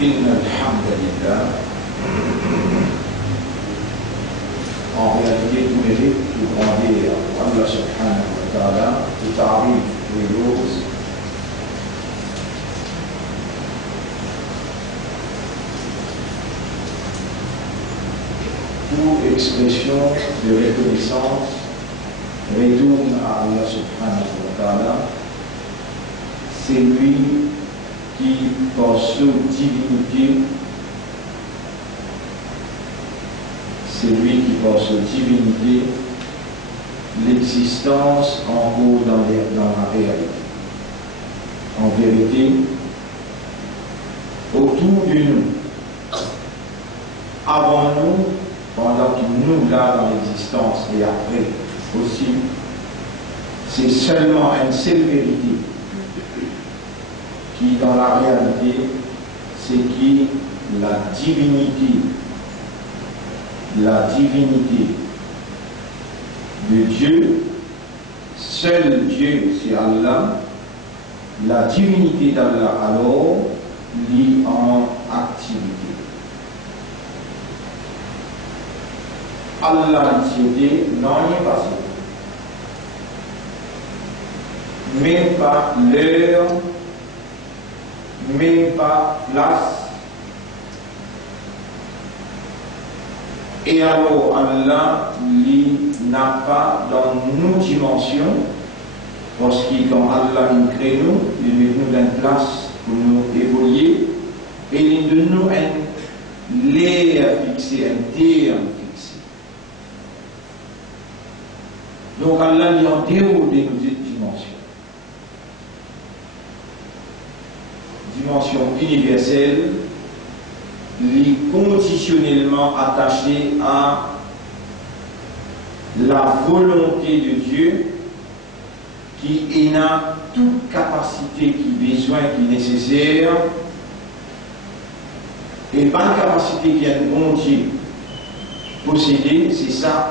إن الحمد لله en réalité tout mérite, tout grandir Allah subhanahu wa ta'ala, tout arrive, tout rose. Toute expression de reconnaissance retourne à Allah subhanahu wa ta'ala. C'est lui qui, par sa divinité, l'existence en haut dans la réalité. En vérité, autour de nous, avant nous, pendant que nous là dans l'existence et après aussi, c'est seulement une seule vérité qui dans la réalité, c'est qui la divinité de Dieu, seul Dieu c'est Allah, la divinité d'Allah alors lie en activité. Allah l'utilité non rien passé. Même pas l'heure, même pas place. Et alors Allah n'a pas dans nos dimensions, parce que quand Allah nous crée nous, il met nous dans une place pour nous évoluer, et il donne nous un l'air fixé, un terme fixé. Donc Allah est en dehors de nos dimensions. Dimension universelle, conditionnellement attaché à la volonté de Dieu qui a toute capacité qui besoin, qui est nécessaire et pas une capacité qui est bon Dieu posséder, c'est ça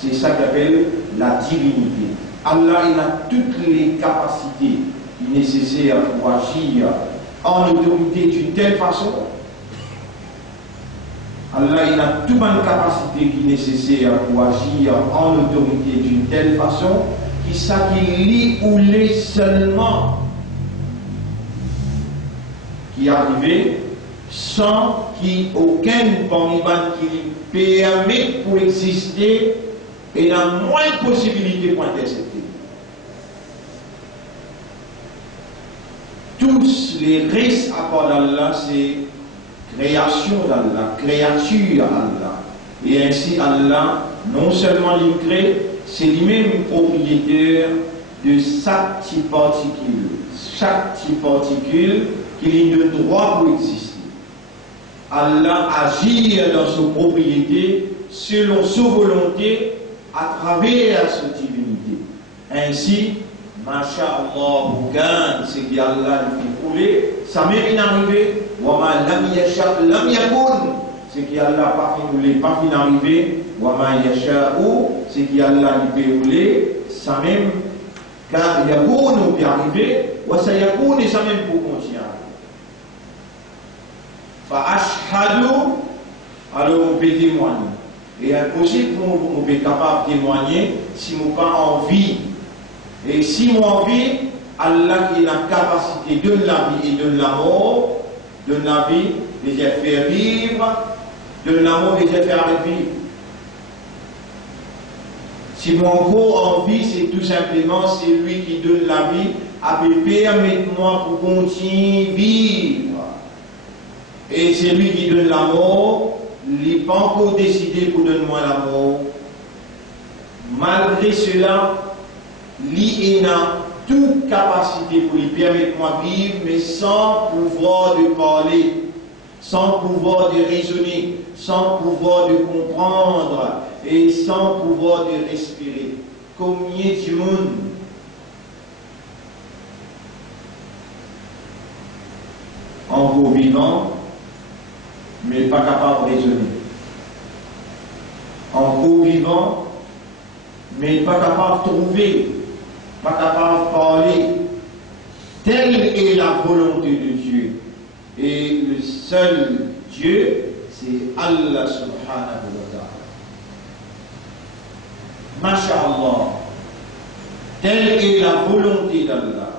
c'est ça qu'appelle la divinité. Allah il a toutes les capacités nécessaires pour agir en autorité d'une telle façon. Allah il a toute une capacité qui est nécessaire pour agir en autorité d'une telle façon qui s'acquérit ou l'est seulement qui arrive sans qu'aucun paniman qui lui permet pour exister et la moindre possibilité pour intercepter. Tous les restes à part d'Allah, c'est création d'Allah, créature d'Allah. Et ainsi Allah, non seulement il crée, c'est lui-même propriétaire de chaque petite particule. Chaque petite particule qui lui donne droit pour exister. Allah agit dans sa propriété selon sa volonté à travers sa divinité. Ainsi, Masha'Allah, c'est qu'Allah nous fait couler, ça m'est bien arrivé. Wama lam yasha lam yakun, c'est qu'Allah pas fin arrivé. Wama yasha'u, c'est qu'Allah nous fait couler, ça même car yakun nous peut arriver, wa sayakun et ça même pour continuer. Fa ashhadu, alors on peut témoigner. Et impossible pour nous être capable de témoigner si nous pas envie. Et si mon envie, Allah qui a la capacité de la vie et de la mort, de la vie, de les faire vivre, de la mort, de les faire revivre. Si mon gros envie, c'est tout simplement, c'est lui qui donne la vie, permettez-moi pour continuer à vivre. Et c'est lui qui donne la mort, il n'est pas encore décidé pour donner moi la mort. Malgré cela, il a toute capacité pour lui permettre moi de vivre, mais sans pouvoir de parler, sans pouvoir de raisonner, sans pouvoir de comprendre et sans pouvoir de respirer. Combien du monde encore vivant, mais pas capable de raisonner. Encore vivant, mais pas capable de trouver, pas capable de parler. Telle est la volonté de Dieu. Et le seul Dieu, c'est Allah subhanahu wa ta'ala. Masha'Allah, telle est la volonté d'Allah.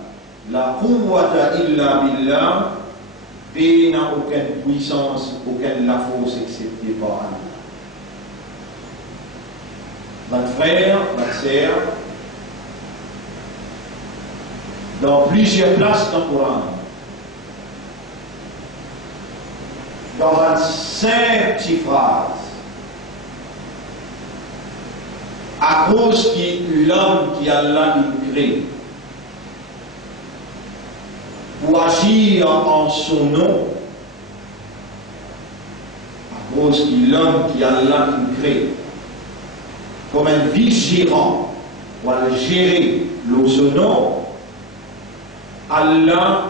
La quwwata illa billah, et n'a aucune puissance, aucune la force excepté par Allah. Votre frère, votre sœur, dans plusieurs places dans le Coran, dans 5 petites phrases, à cause de l'homme qui Allah il crée, pour agir en son nom, à cause de l'homme qui Allah il crée, comme un vice-gérant pour gérer son nom, Allah,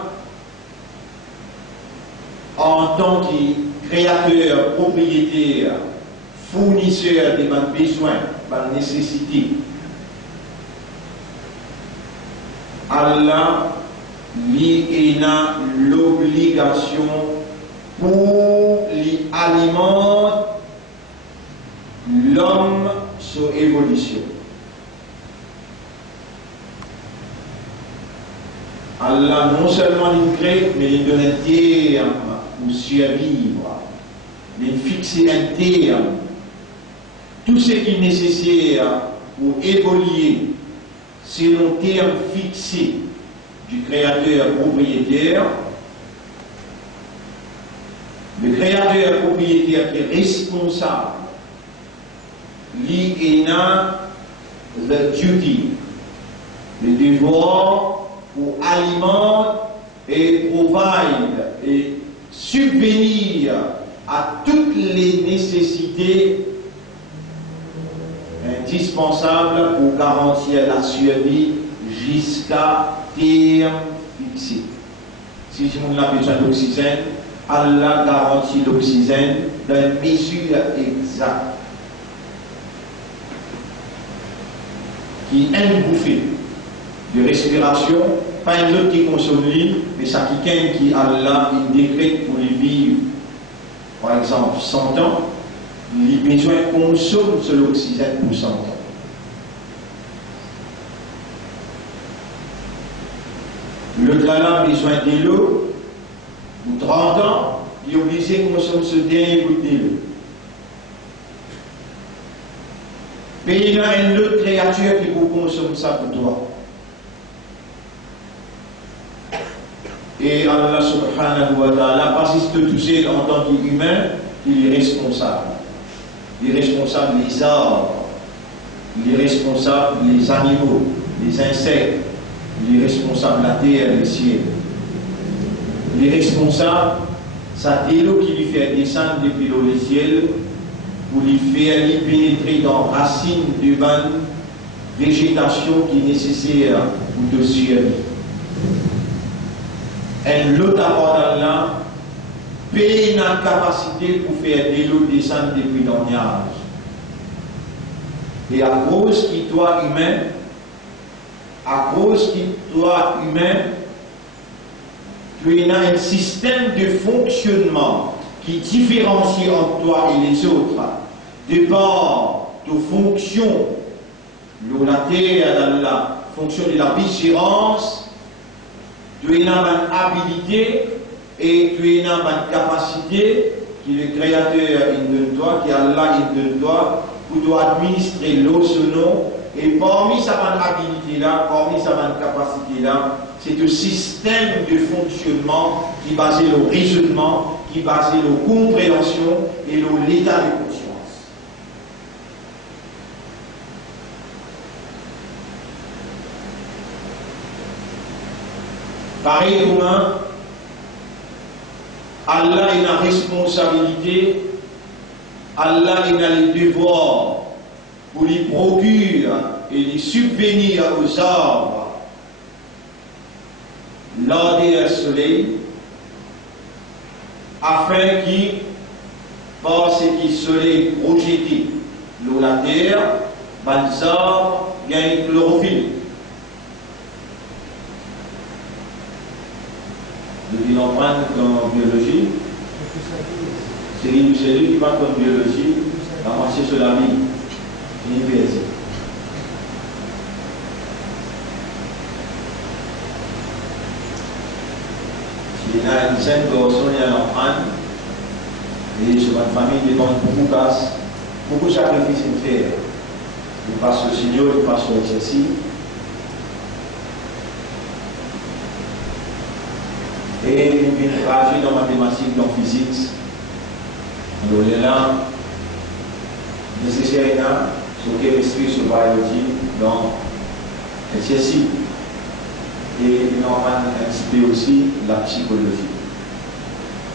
en tant que créateur, propriétaire, fournisseur de mes besoins, de nécessités, Allah lui a l'obligation pour lui alimenter l'homme sur évolution. Allah non seulement il crée, mais il donne un terme pour survivre. Il fixe un terme. Tout ce qui est nécessaire pour évoluer selon le terme fixé du créateur propriétaire. Le créateur propriétaire qui est responsable, il a le duty, le devoir pour alimenter et provide et subvenir à toutes les nécessités indispensables pour garantir la survie jusqu'à terme fixé. Si on a besoin d'oxygène, Allah garantit l'oxygène dans une mesure exacte qui est une bouffée de respiration, pas un autre qui consomme l'île, mais ça qui Allah il décrète pour les vivre, par exemple 100 ans, il a besoin de consommer de l'oxygène pour 100 ans. Le gars a besoin de l'eau pour 30 ans, il est obligé de consommer ce dernier bout de l'eau. Mais il y a une autre créature qui vous consomme ça pour toi. Et Allah subhanahu wa ta'ala, parce que tout seul en tant qu'humain, il est responsable. Il est responsable des arbres, il est responsable des animaux, des insectes, il est responsable de la terre et le ciel. Il est responsable, ça c'est l'eau qui lui fait descendre depuis le ciel, pour lui faire lui pénétrer dans racines de bonne végétation qui est nécessaire pour de survie. Et l'autre d'Allah paye notre capacité pour faire de l'eau descendre depuis dans le nuage. Et à cause qui toi humain, tu as un système de fonctionnement qui différencie entre toi et les autres, de par tes fonctions, la terre d'Allah, fonction de la vigilance, tu as une habilité et tu as une capacité qui le Créateur il donne toi, qui Allah il donne toi, pour toi administrer l'eau, ce nom, et parmi sa habilité-là, parmi sa capacité-là, c'est un système de fonctionnement qui est basé sur le raisonnement, qui est basé sur la compréhension et sur l'état de conscience. Pareil comme Allah a une responsabilité, Allah a le devoir pour lui procurer et lui subvenir aux arbres lors du soleil, afin qu'il, par ce qui soleil projeté dans la terre, les arbres gagnent chlorophylle. Depuis n'en prennent qu'en biologie. C'est lui qui va comme biologie, va marcher sur la vie. Université. Il y a une dizaine de garçons, il y a l'enfant. Et sur ma famille, il demande beaucoup de sacrifices à faire. Il passe au Seigneur, il passe au exercice. Et il vient traduire dans mathématiques, dans physique. Donc là, nécessairement, sur chemistry, sur biologie, dans exercice. Et il en a un petit peu aussi la psychologie.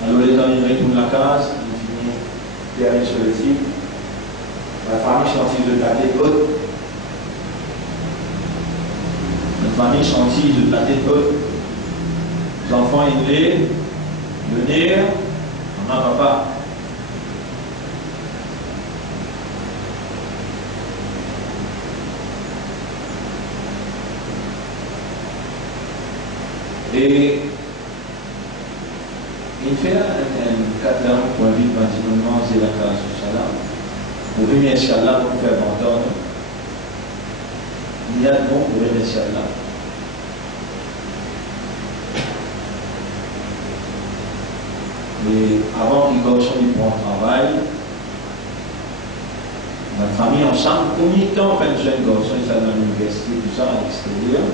Alors les amis retournent la case, ils finissent derrière sur le site. La famille chantier de la tête haute. La famille chantier de la tête haute. Les enfants aînés, le nez, maman, papa. Et il fait un cadre pour vivre maintenant, c'est la classe au salam. Pour venir Inch'Allah, pour faire entendre. Il y a de bon pour venir Inch'Allah. Et avant qu'il commence pour un travail, ma famille ensemble, combien de temps on fait un jeune garçon, il s'est dans l'université, tout ça, à l'extérieur.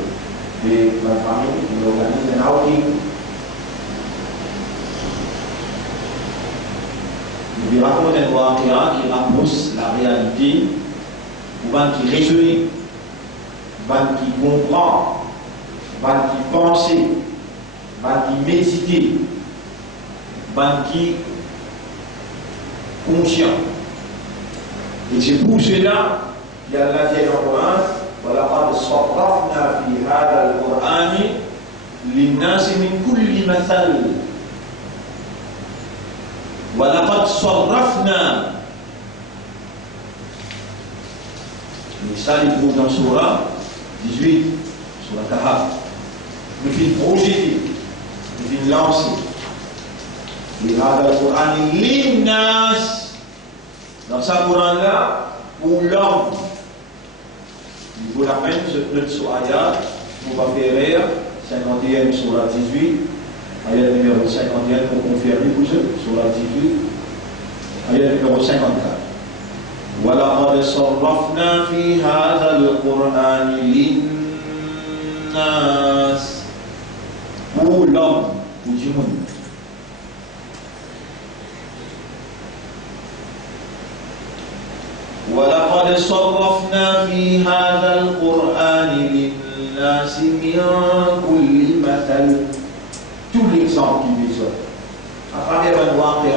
Et ma famille, on organise un outing. Il raconte un voyage qui rapproche la réalité, ou bien qui résume, ou bien qui comprend, ou bien qui pense, ou bien qui médite, ou bien qui conscient. Et c'est pour cela qu'il y a la dit dans le Coran, وَلَقَدْ صَرَّفْنَا فِي هَذَا الْقُرْآنِ لِلنَّاسِ مِنْ كُلِّ مَثَلٍ وَلَقَدْ صَرَّفْنَا. Et ça, il trouve dans Surah 18, Surah Kahf. Il fait projeter, il fait lancer. Et هذا القرآن لِلنَّاسِ. Dans ce Coran-là, pour l'homme, il vaut la peine de se sur Ayat, pour pas faire rire, 51 sur la 18, Ayat numéro 51 pour confirmer pour eux, sur la 18, Ayat numéro 54. وَلَقَدْ صَرَّفْنَا فِي هَذَا الْقُرْآنِ لِلنَّاسِ. Pour l'homme, pour tout le monde. وَلَقَدْ صَرَّفْنَا فِي هَذَا الْقُرْآنِ لِلنَّاسِ مِنْ كُلِّ مَثَلٍ. Tout l'exemple qui nous sort à travers un واقع.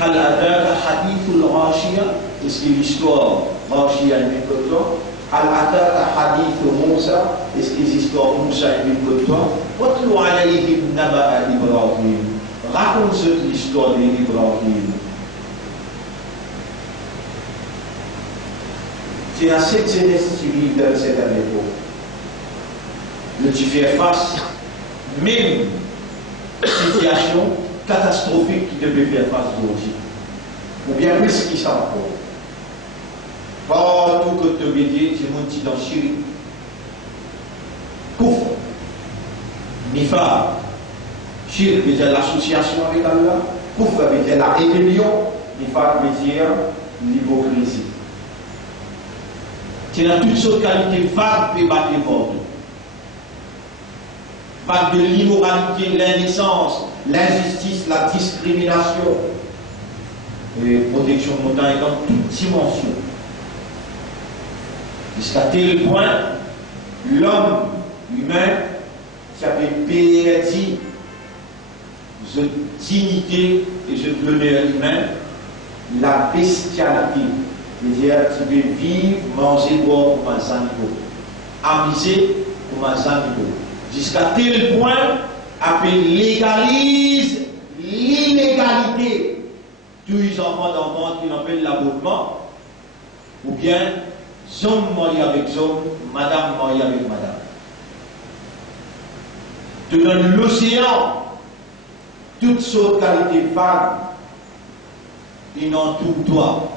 هل أتاك حديث الغاشية. Est-ce que l'histoire غاشية est comme toi? هل أتاك حديث موسى. Est-ce que l'histoire Moussa est comme toi? وَاتْلُ عَلَيْهِمْ نَبَأَ إِبْرَاهِيمَ. Raconte l'histoire d'Ibrahim. C'est à cette jeunesse qui vit dans cette époque. De tu faire face, même situation catastrophique qui devait faire face aujourd'hui. Ou bien risque qui s'en va. Partout que tu veux dire, tu montes dans le Syrie. Kouf, Nifa, Syrie veut dire l'association avec Allah. Kouf veut dire la rébellion. Nifa veut dire l'hypocrisie. C'est dans toutes sortes de qualités vagues et battre les portes. Vague de l'immoralité, l'indécence, l'injustice, la discrimination. Et protection montagne dans toute dimension. Jusqu'à tel point, l'homme humain s'appelle perdu de dignité et de l'honneur humain, la bestialité. C'est-à-dire, tu peux vivre, manger, boire pour un niveau, amuser pour un niveau. Jusqu'à tel point, après légalise l'illégalité. Tous les enfants dans le monde qui appellent l'avortement, ou bien, homme marié avec homme, madame mariée avec madame. te donne l'océan, toutes sortes de qualités vagues, et n'entoure toi.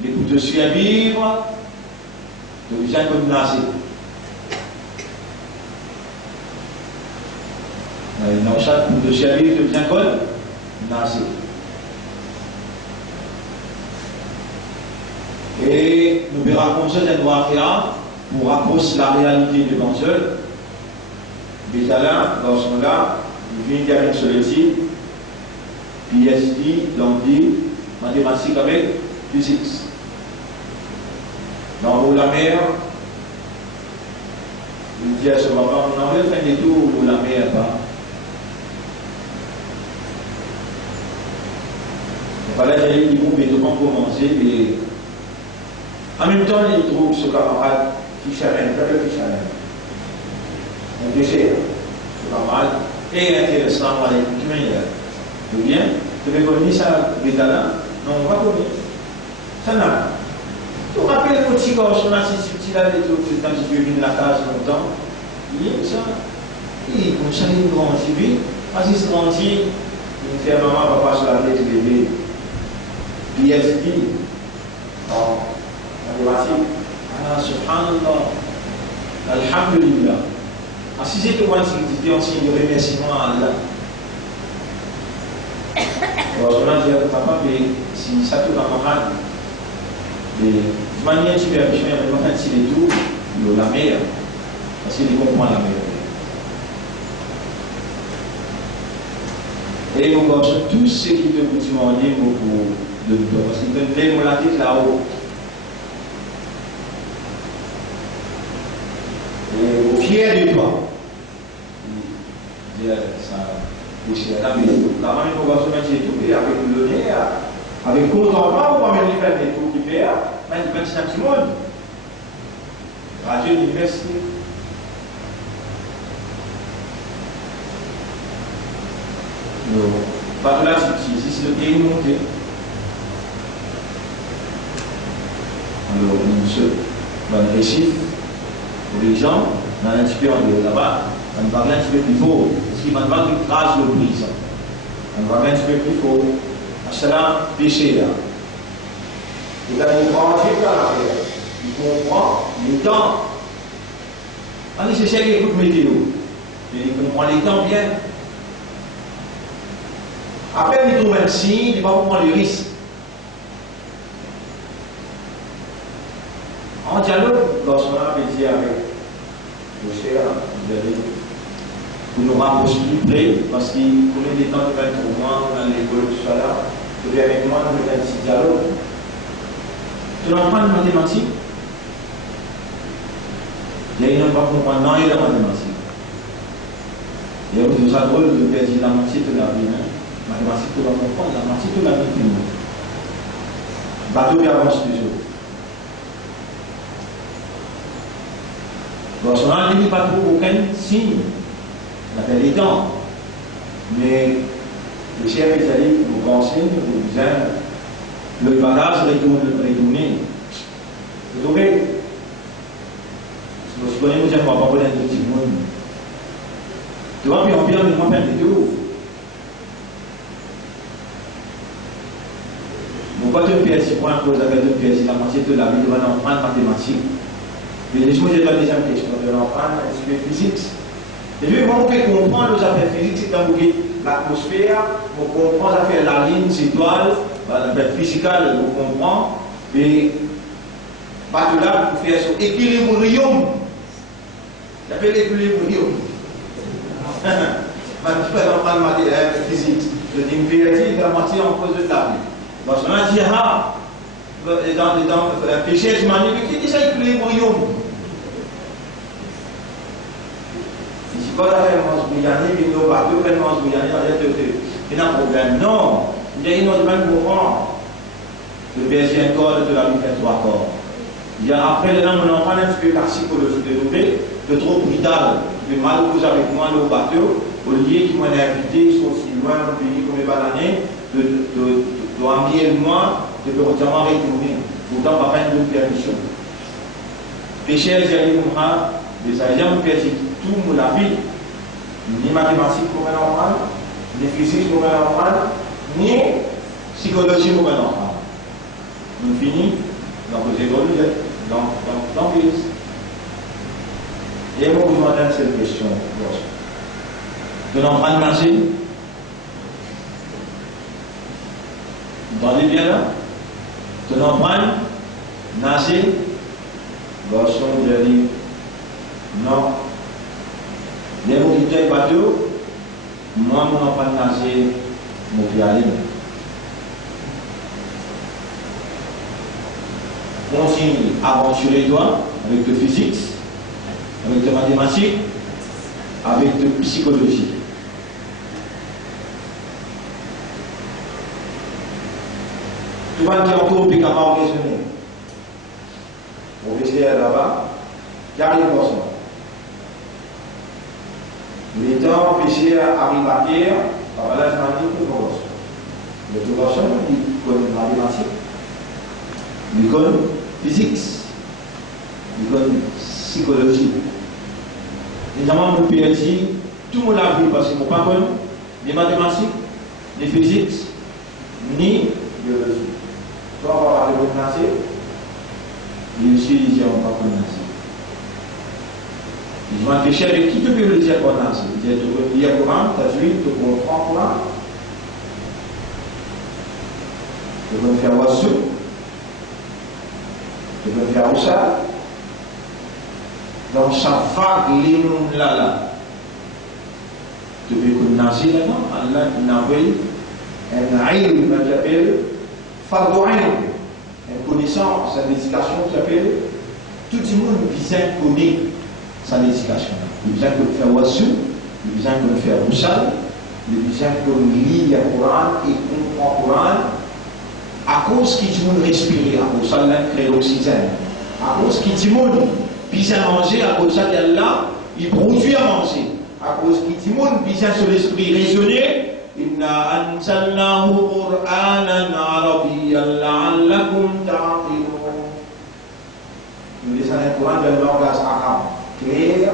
Mais pour te survivre, tu deviens comme nazi. Dans chaque pour te survivre, tu deviens comme nazi. Et nous verrons comme ça dans pour rapprocher la réalité devant eux. Mais là, dans ce moment-là, il vient avec ce titre, PhD, l'anglais, mathématiques avec physique. Dans l'eau la mer, il dit à ce moment, on en veut faire des tours où la mer va. Il fallait d'aller du groupe et de commencer, mais en même temps, il trouve ce camarade qui challenge, qui challenge. Un déchet, ce camarade, et intéressant, on va l'écouter, ou bien, tu veux connaître ça, l'état là? Non, on va connaître. Ça n'a. Tu te rappelles le petit garçon là, si tu l'avais dit, quand tu veux venir la case longtemps, il est ça. Et comme ça, il grandit vite. Quand il se grandit, il fait maman, papa sur la tête du bébé. Puis elle se dit, oh, mathématique, ah, subhanallah, alhamdulillah. Ah, si c'était moi qui disais en signe de remerciement à Allah. Alors, je vais dire à papa, mais si ça te va mal, de manière superficielle, il va faire tirer tout, il la meilleure, parce qu'il comprend la meilleure. Et on va tous ceux qui te continuent en ligne beaucoup de toi, parce qu'ils te lèvent la tête là-haut. Et au fier de toi, il dit ça. La même convention qui est tout, et avec le donner, avec contentement, on va même faire des tours qui fait, mais il fait un petit monde. Radio Université. Par là, c'est le pays monté. Alors, dans le récif, pour les gens, on a un petit peu là-bas, on parle un petit peu plus fort. Qui m'a demandé une trace de prison. On va mettre un peu plus fort. Cela, péché là. Il a une grande école. Il comprend les temps. On est nécessaire qu'il écoute météo. Il comprend les temps bien. Après, il trouve un signe, il va prendre le risque. En dialogue, lorsqu'on a dit avec le cher, vous avez pour nous rapprocher plus près, parce qu'il connaît des temps qui va être au moins dans l'école, tout ça là. Tu viens avec moi, nous faisons un petit dialogue. Tu n'apprends de mathématiques? Il y a une fois qu'on comprend, non, il y a la mathématique. Il y a une chose drôle de perdre la moitié de la vie. Mathématiques, tu vas comprendre, la moitié de la vie, tu vois. Bateau qui avance toujours. Donc, on n'a pas trop aucun signe. On a fait des temps. Mais le chef est allé vous conseiller, vous disant le bagage retourné. Vous trouvez? Si vous connaissez, vous n'avez pas parler de petit monde. Tu vois, puis on perd le moins de tout. Pourquoi tu perds si point pour la la moitié de la vie de l'enfant mathématique? Mais les choses, j'ai la deuxième question de l'enfant, est-ce que physique? Et puis, on fait comprendre les affaires physiques, c'est dans l'atmosphère, on comprend les affaires de la ligne, les étoiles, l'affaire physique, on comprend. Et, pas de là, pour faire son équilibrium. Ça fait l'équilibrium. Je ne peux pas parler de physique. Je dis une vérité, la moitié en cause de la vie. Parce qu'on a dit, ah, dans le péché, je m'en ai dit, c'est l'équilibrium. Si vous avez un bouillani, il n'y a pas de bouillani, il y a un problème. Non, il y a une autre même courant. Le berger un corps, de la vie fait trois corps. Il y a après, on a un petit peu la psychologie développée, de trop brutal, de mal cause avec moi au bateau, au lieu qui m'ont invité, ils sont aussi loin, au pays comme les bananes, de amener moi, de me retourner retourner. Pourtant, pas faire une permission. Péché, les amis, les agents ont perdu tout la vie. ni mathématiques pour normal, ni physique pour normal, ni psychologie pour normal. Nous finissons dans vos écoles, dans l'église. Et moi, vous demandez cette question. De l'empreinte nager. Vous entendez bien là? De l'empreinte nager. Garçon, vous dit non. Les gens qui ont bateau, moi, mon empreinte nager, je vais aller. Continue à aventurer-toi avec le physique, avec la mathématique, avec la psychologie. Tout le monde qui est encore plus capable de raisonner. On va là-bas, qui arrive pour ça. Les temps, péché arrive à terre, là, je m'en dis pour ça. Le tout il connaît la mathématique, il connaît physique, il connaît psychologie. Évidemment, mon PhD, tout le monde l'a vu parce que mon papa, les mathématiques, les physiques, ni biologie. Soit on va parler de français, je suis dit, on va pas français. Je vais te chercher qui te peut le dire pour français. Je vais te lire le Coran, tu as vu, tu comprends le Coran. Tu peux me faire Wassou, tu peux me faire Oussal. Donc, ça vague les noms là. Tu peux connaître là-dedans, Allah n'a pas un ilm qui s'appelle Fardu Ayn, une connaissance, une éducation qui s'appelle tout le monde besoin de connaître sa éducation. Il besoin de faire Wassou, il besoin de faire Oussal, il besoin de lire le Coran et comprendre le Coran à cause qu'il tout le monde respire, à cause ça crée l'oxygène, à cause qu'il tout le monde besoin de manger, à cause ça qu'Allah il produit à manger, à cause qu'il tout le monde besoin sur l'esprit raisonner. Inna anzalnahu Qur'anan Arabiyyan la'allakum ta'qilun. Nous laissons le Coran d'un langage arabe clair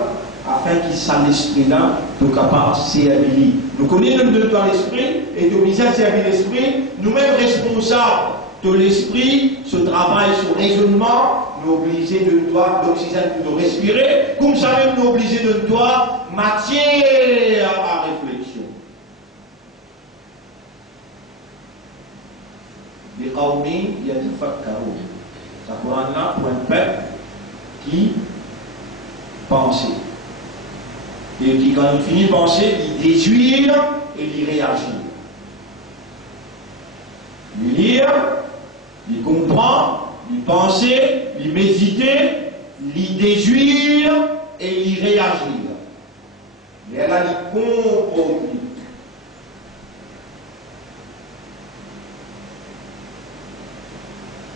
afin qu'il s'en l'esprit là, nous capable de servir. Nous connaissons le devoir de l'esprit et nous besoin de servir l'esprit, nous-mêmes responsables de l'esprit, ce travail, ce raisonnement, nous obligés de toi d'oxygène pour nous respirer, comme ça même nous obligés de toi matière à réfléchir. Les Qawmi yatafakkarun. Ça Coran là pour un peuple qui pense. Et qui, quand il finit de penser, il déduire et il réagit. Il lire, il comprend, il penser, il méditer, il déduire et il réagir. Et là, il comprend.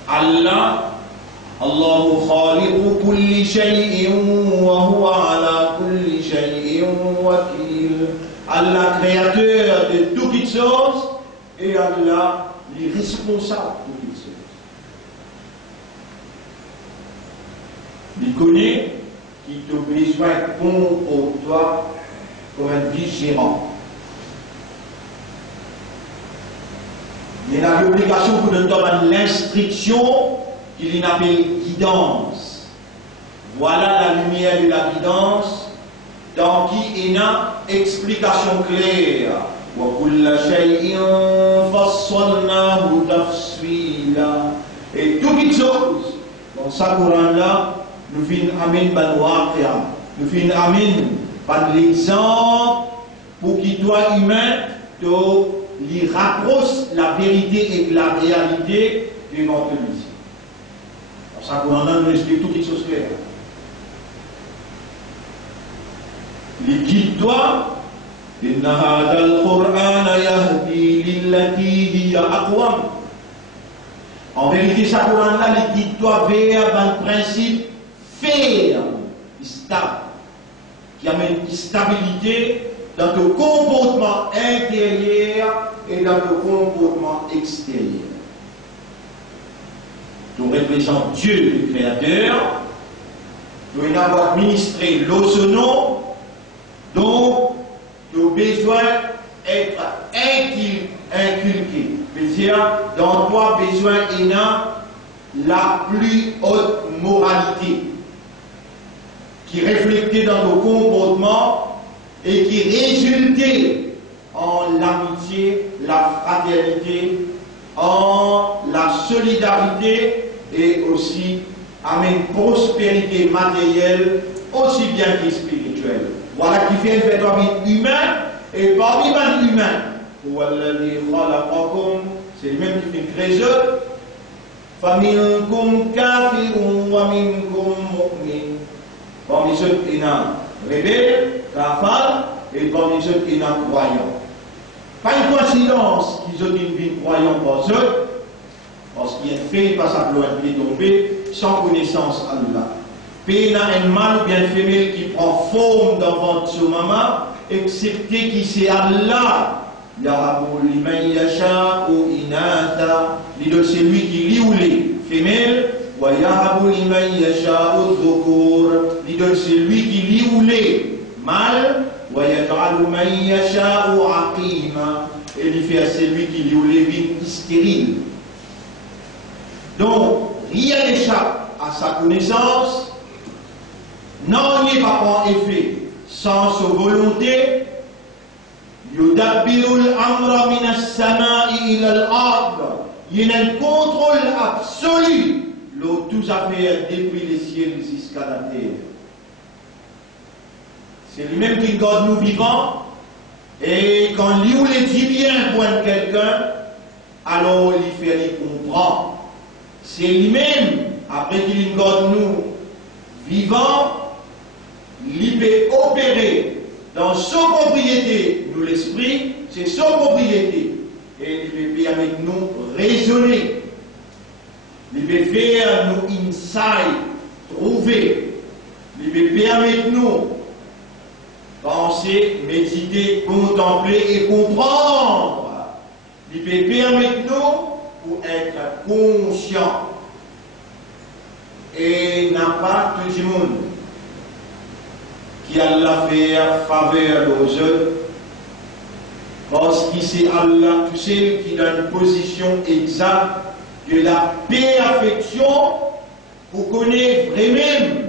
Allah, Allahu khaliqu kulli shay'in wa huwa ala kulli shay'in wakil. Allah, créateur de toutes les choses, et Allah, les responsables de toutes les choses. Il connaît qu'il te besoin bon pour toi comme un vigérant. Il a l'obligation pour nous donner l'instruction qu'il appelle guidance. Voilà la lumière de la guidance dans qui il y a une explication claire. Et toutes les choses dans ce Coran-là, nous venons amener nous venons amener par l'exemple pour qu'il soit humain de lui rapproche la vérité et la réalité devant lui. Dans ça, Coran nous explique toutes les choses claires. Les guide-toi, إن هذا القرآن يهدي للتي هي أقوم. En vérité, ce Coran-là, il guide-toi vers un principe ferme, stable, qui amène une stabilité dans le comportement intérieur et dans le comportement extérieur. Tu représentes Dieu, le Créateur, tu dois avoir administré l'ozono, donc nos besoins être inculqués. C'est-à-dire, dans toi, besoin et la plus haute moralité qui reflétait dans nos comportements et qui résultait en l'amitié, la fraternité, en la solidarité et aussi amène prospérité matérielle aussi bien que spirituelle. Voilà qui fait un phénomène humain et parmi les humains. C'est lui-même qui fait créateur. فَمِنْكُمْ كَافِرٌ وَمِنْكُمْ مُؤْمِنٌ. Parmi ceux qui sont rebelles, kafares, et parmi ceux qui sont croyants. Pas une coïncidence qu'ils ont une vie croyant pour eux, parce qu'il y a fait pas simplement un pied tombé sans connaissance à Allah. Puis un mâle bien femelle qui prend forme dans votre sous maman, excepté qui c'est Allah. Yarabu liman yasha ou inatha. C'est lui qui lit ou les femelles. Wa yarabu liman yasha ou dhukur. C'est lui qui lit ou les mâles. Wa yaj'alu man yasha ou aqima. Et il fait à celui qui lit ou les vignes stériles. Donc, rien n'échappe à sa connaissance. Non, il n'est pas en effet sans sa volonté. Yudabbirul amra minas sama'i ila al-ard. Il y a un contrôle absolu de toutes affaires depuis les cieux jusqu'à la terre. C'est lui-même qui garde nous vivants. Et quand lui ou les dit bien pour quelqu'un, alors il fait les comprendre. C'est lui-même, après qu'il garde nous vivants, il peut opérer dans son propriété, nous l'esprit, c'est son propriété. Et il peut permettre nous raisonner. Il peut faire nous insight, trouver. Il peut permettre nous penser, méditer, contempler et comprendre. Il peut permettre nous pour être conscient. Et n'a pas tout le monde qui Allah fait faveur aux autres, parce que c'est Allah, tu sais, qui donne une position exacte de la perfection pour connaître vraiment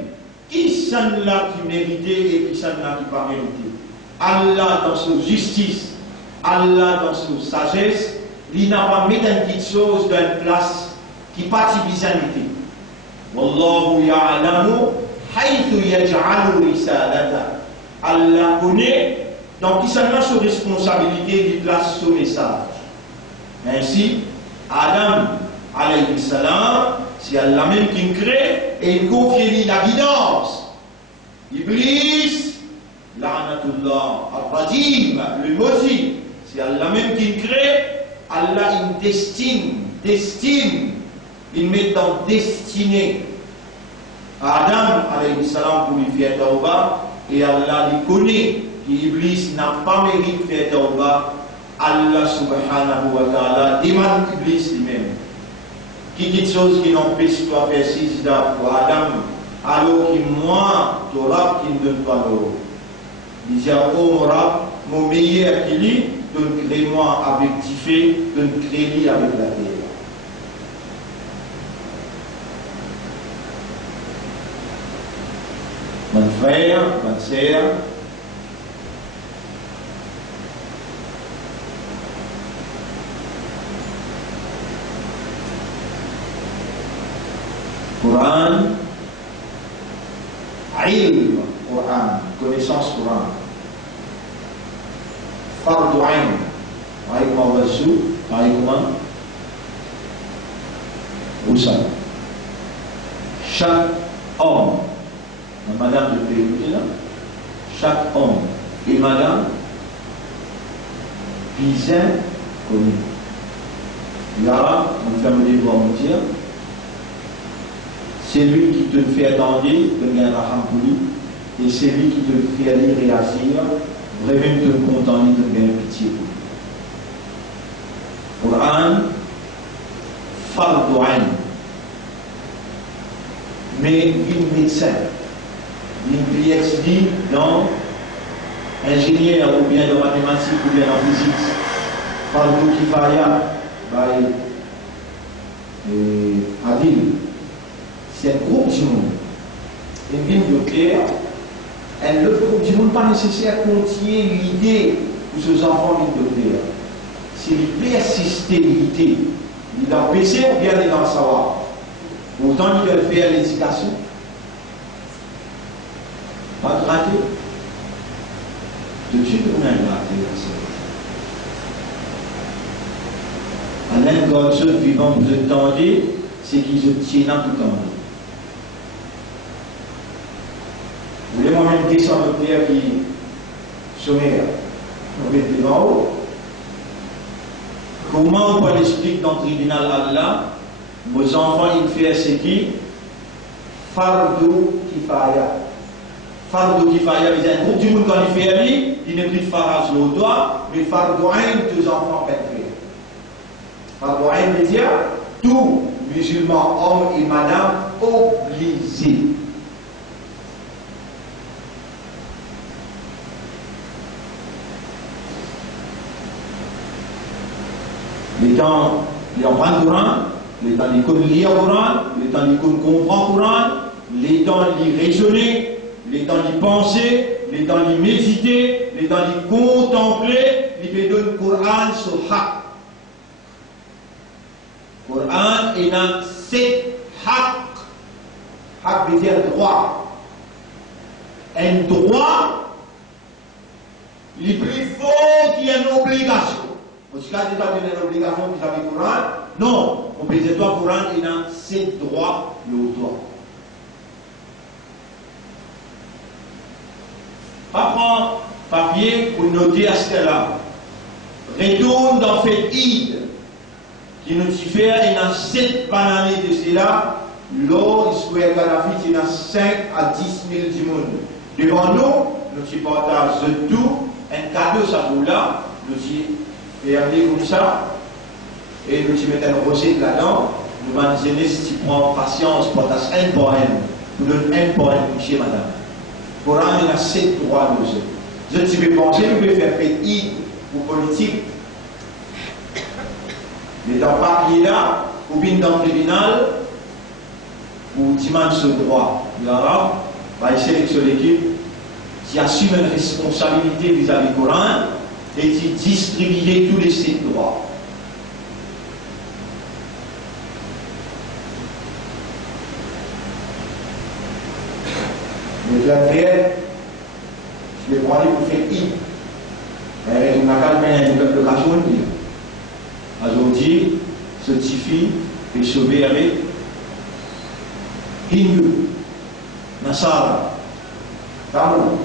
qui sont là qui méritait et qui sont là qui pas mérité. Allah dans sa justice, Allah dans sa sagesse, il n'a pas mis une petite chose dans une place qui pas de bizarreté. Wallahu ya'lamu haythu yaj'alu risalata. Allah connaît, donc il s'en a sur responsabilité, il place son message. Ainsi, Adam, alayhi salam, c'est Allah même qui crée et il confie la guidance. Iblis, la'natullah, al-rajim, le maudit, c'est Allah même qui crée. Allah il destine, il met en destinée Adam alayhi salam pour lui faire tawbah, et Allah lui connaît qu'Iblis n'a pas mérité de faire tawbah. Allah subhanahu wa ta'ala demande Iblis lui-même qui dit chose qui n'empêche pas de faire sijda pour Adam, alors que moi, Torah qui ne donne pas l'eau. Il dit, oh mon Rab, mon meilleur qui lit, donne-crée-moi avec Tifé, donne-crée-lui avec la terre. Mon frère, ma sœur, Quran, ilm, Quran, connaissance Quran. Fardu ain, aïe comment wasu, aïe comment usan. Chaque homme, madame de pays là, chaque homme et madame bien connu. Là, on fait me devoir me dire. C'est lui qui te fait attendre, de gagner et c'est lui qui te fait aller réagir, vraiment te contenter de gagner pitié. Quran, fardu ain. Mais une médecin, une PhD dans ingénieur ou bien de mathématiques ou bien en physique, Fardu Kifaya, Adil, c'est un groupe du monde. Une ville de clair, le groupe du monde pas nécessaire contient l'idée pour ces enfants de clair. C'est une persistabilité. Il est dans le PC ou bien il est dans le savoir. Autant ils veulent faire l'éducation. Pas de rater. Tout de suite, on a une raté. Alain, quand ceux vivants vous entendez, c'est qu'ils se tiennent tout en haut. Vous voulez moi-même descendre le prière qui sommaire, on met devant haut. Comment on peut l'expliquer dans le tribunal Allah, vos enfants, ils font ce qui Fardu Kifaya. Fardu Kifaya, il y a un groupe du monde quand il fait il n'est plus de farage au doigt, mais Fardu Ain, deux enfants peuvent faire. Fardu Ain veut dire tout musulman, homme et madame, obligé. Les temps, ils apprennent le Coran, les temps, ils lire le Coran, les temps, ils comprennent le Coran, les temps, ils raisonner, les temps, ils penser, les temps, ils méditer, les temps, ils contempler, ils peuvent donner le Coran sur haq. Le Coran est dans 7 haq. Haq veut dire droit. Un droit, il est plus fort qu'il y a une obligation. Parce qu'il y a une obligation vis-à-vis du Coran. Non, on peut dire que le Coran est dans 7 droits, le droit. Pas prendre papier pour noter à ce cas-là. Retourne dans fait Id, qui nous fait et dans 7 années de cela, l'eau, Israël Gaddafi, c'est dans 5 à 10 000 du monde. Devant nous partageons tout, un cadeau, ça vous là, nous fermons comme ça, et nous mettons une recette là-dedans, nous allons dire si tu prends patience, partage un pour un, nous donnons un pour un, chez madame. Pour un, il y a 7 droits de jeu. Je peux penser, vous pouvez faire pays ou politique, mais dans le papier là, ou bien dans le tribunal, ou dimanche ce droit. L'arabe va sélectionner l'équipe qui assume une responsabilité vis-à-vis du Coran et qui distribue tous les 7 droits. Mais la prière, je vais prendre pour faire I. Et on a quand même le cachot de dire. Aujourd'hui, ce petit fille est sauvé avec Hindu, Nasara, Tamou.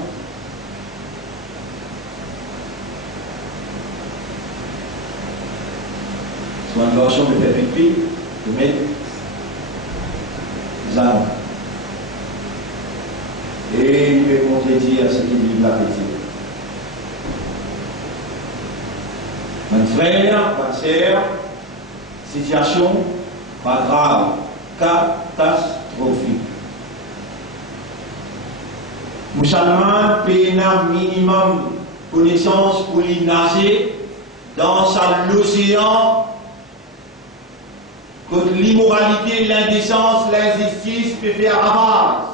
Soit une version de faire pipi, de mettre Zan. Et il peut contredire ce qu'il dit la petite. Mon frère, ma sœur, situation pas grave, catastrophique. Musulman paye un minimum connaissance pour y nager dans l'océan contre l'immoralité, l'indécence, l'injustice peut faire ravage.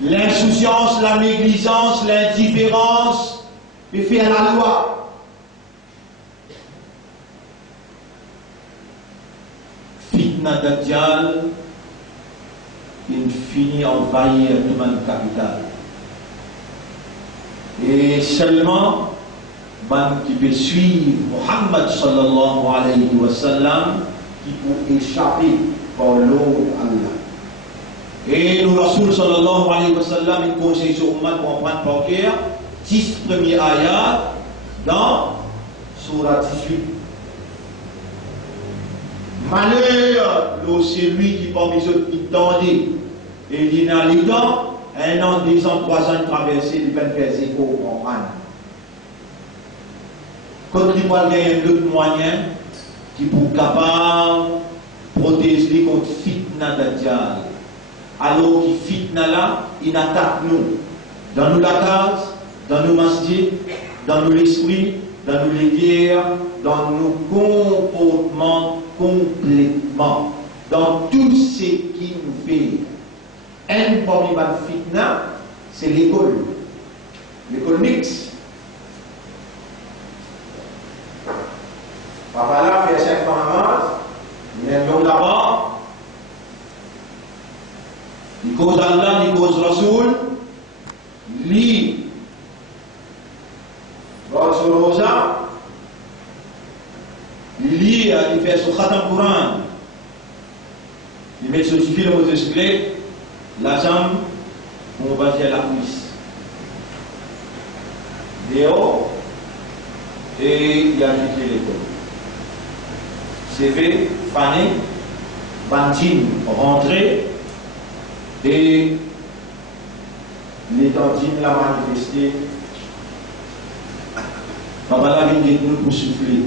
L'insouciance, la négligence, l'indifférence peut faire la loi. Fitna Dajjal, il finit envahir tout le capital. Et seulement, man qui peut suivre Muhammad sallallahu alayhi wa sallam, qui peut échapper par l'eau d'Allah. Et le Rasoul sallallahu alayhi wa sallam, il conseille sur Ummah pour prendre par cœur 10 premiers ayats dans Surah 18. Malheur, c'est lui qui parmi ceux qui tendait et il n'a les dents, 1 an, 2 ans, 3 ans, traversé, il va faire zéro en an. Quand il va gagner d'autres moyens qui pour capable protéger contre fitna Dajjal. alors qu'il fitna là, il attaque nous. Dans nos case, dans nos masjids, dans nos esprits, dans nos guerres, dans nos comportements complètement. Dans tout ce qui nous fait. Un premier fitna, c'est l'école. L'école mixte. Papa là fait 5 ans, il est long là-bas. Il cause Allah, il cause Rasoul. Lui, Rasoul Rosa. Lui, il fait son khatam Quran. Il met ce film aux esclés, la jambe, on va dire la cuisse. Dehors, et il a quitté l'école. CV, fané, bandine, rentré, et les tantines l'a manifesté. Papa là vient de nous pour souffler.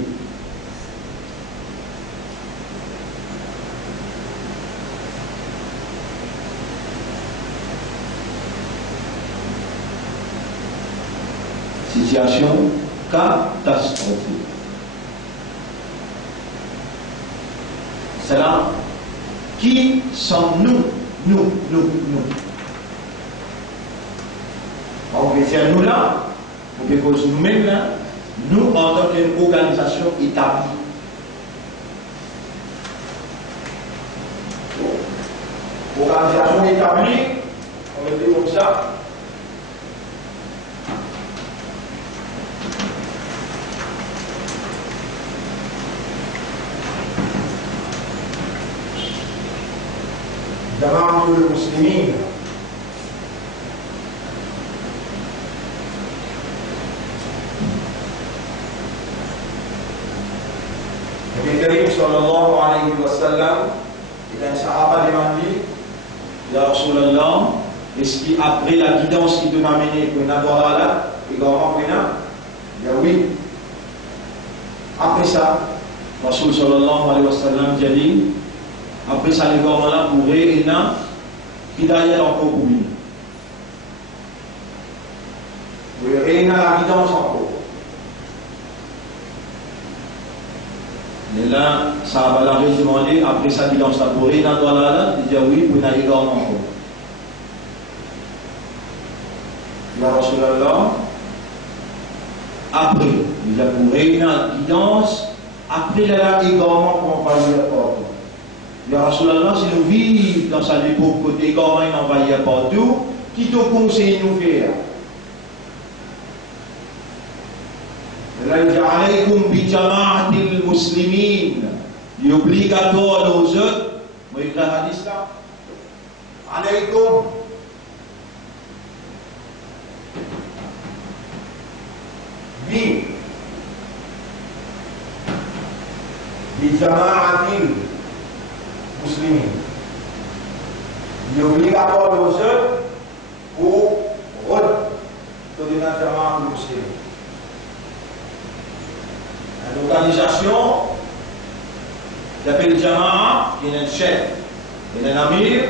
Situation catastrophique. C'est là qui sommes-nous? Nous. On va dire nous là, pour que nous-mêmes là, nous en tant qu'organisation établie. Organisation établie, on va dire comme ça. جماعة المسلمين Nabi Karim sallallahu alayhi wa sallam il y a un sahaba demandé Ya Rasulallah, est-ce qu'après la guidance qui te m'a mené pour n'avoir là et comment il y a oui. Après ça, Rasul sallallahu alayhi wa sallam dit après ça, les gars là pour réunir, il y a encore pour lui. Pour réunir la guidance encore. Et là, ça va la demander, après sa guidance là pour réunir là, il dit oui, pour aller encore. Ya Rasulallah, après, il a pour réunir la guidance, après il a également pour envahir la porte. Ya Rasulallah, si nous vivons dans cette époque côté également envahir partout, qui te conseille nous faire? Là, il dit alaykum bi jama'atil muslimin. Il est obligatoire aux autres. Moi, il y a un hadith là. Alaykum. Bi jama'atil muslimin. Il est obligatoire aux autres pour donner la jama'atil muslimin. Une organisation qui appelle Jama'a, qui est un chef, qui est un amir,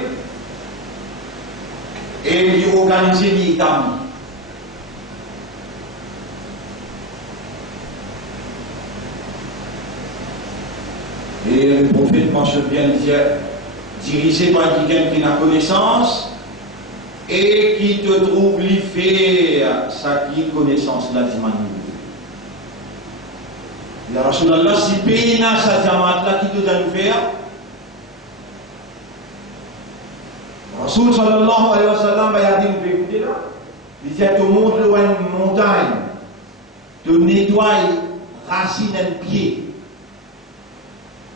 et il est organisé, il est établi. Et le prophète mentionne bien, il dit, dirigé par quelqu'un qui a connaissance et qui te trouve lui faire sa connaissance là du maniement. Ya Rasulallah, si pays n'a sa jamaat là, qui te doit nous faire? Rasul sallallahu alayhi wa sallam, il a dit, vous écoutez là, il dit, te montre une montagne, te nettoie racine et pied,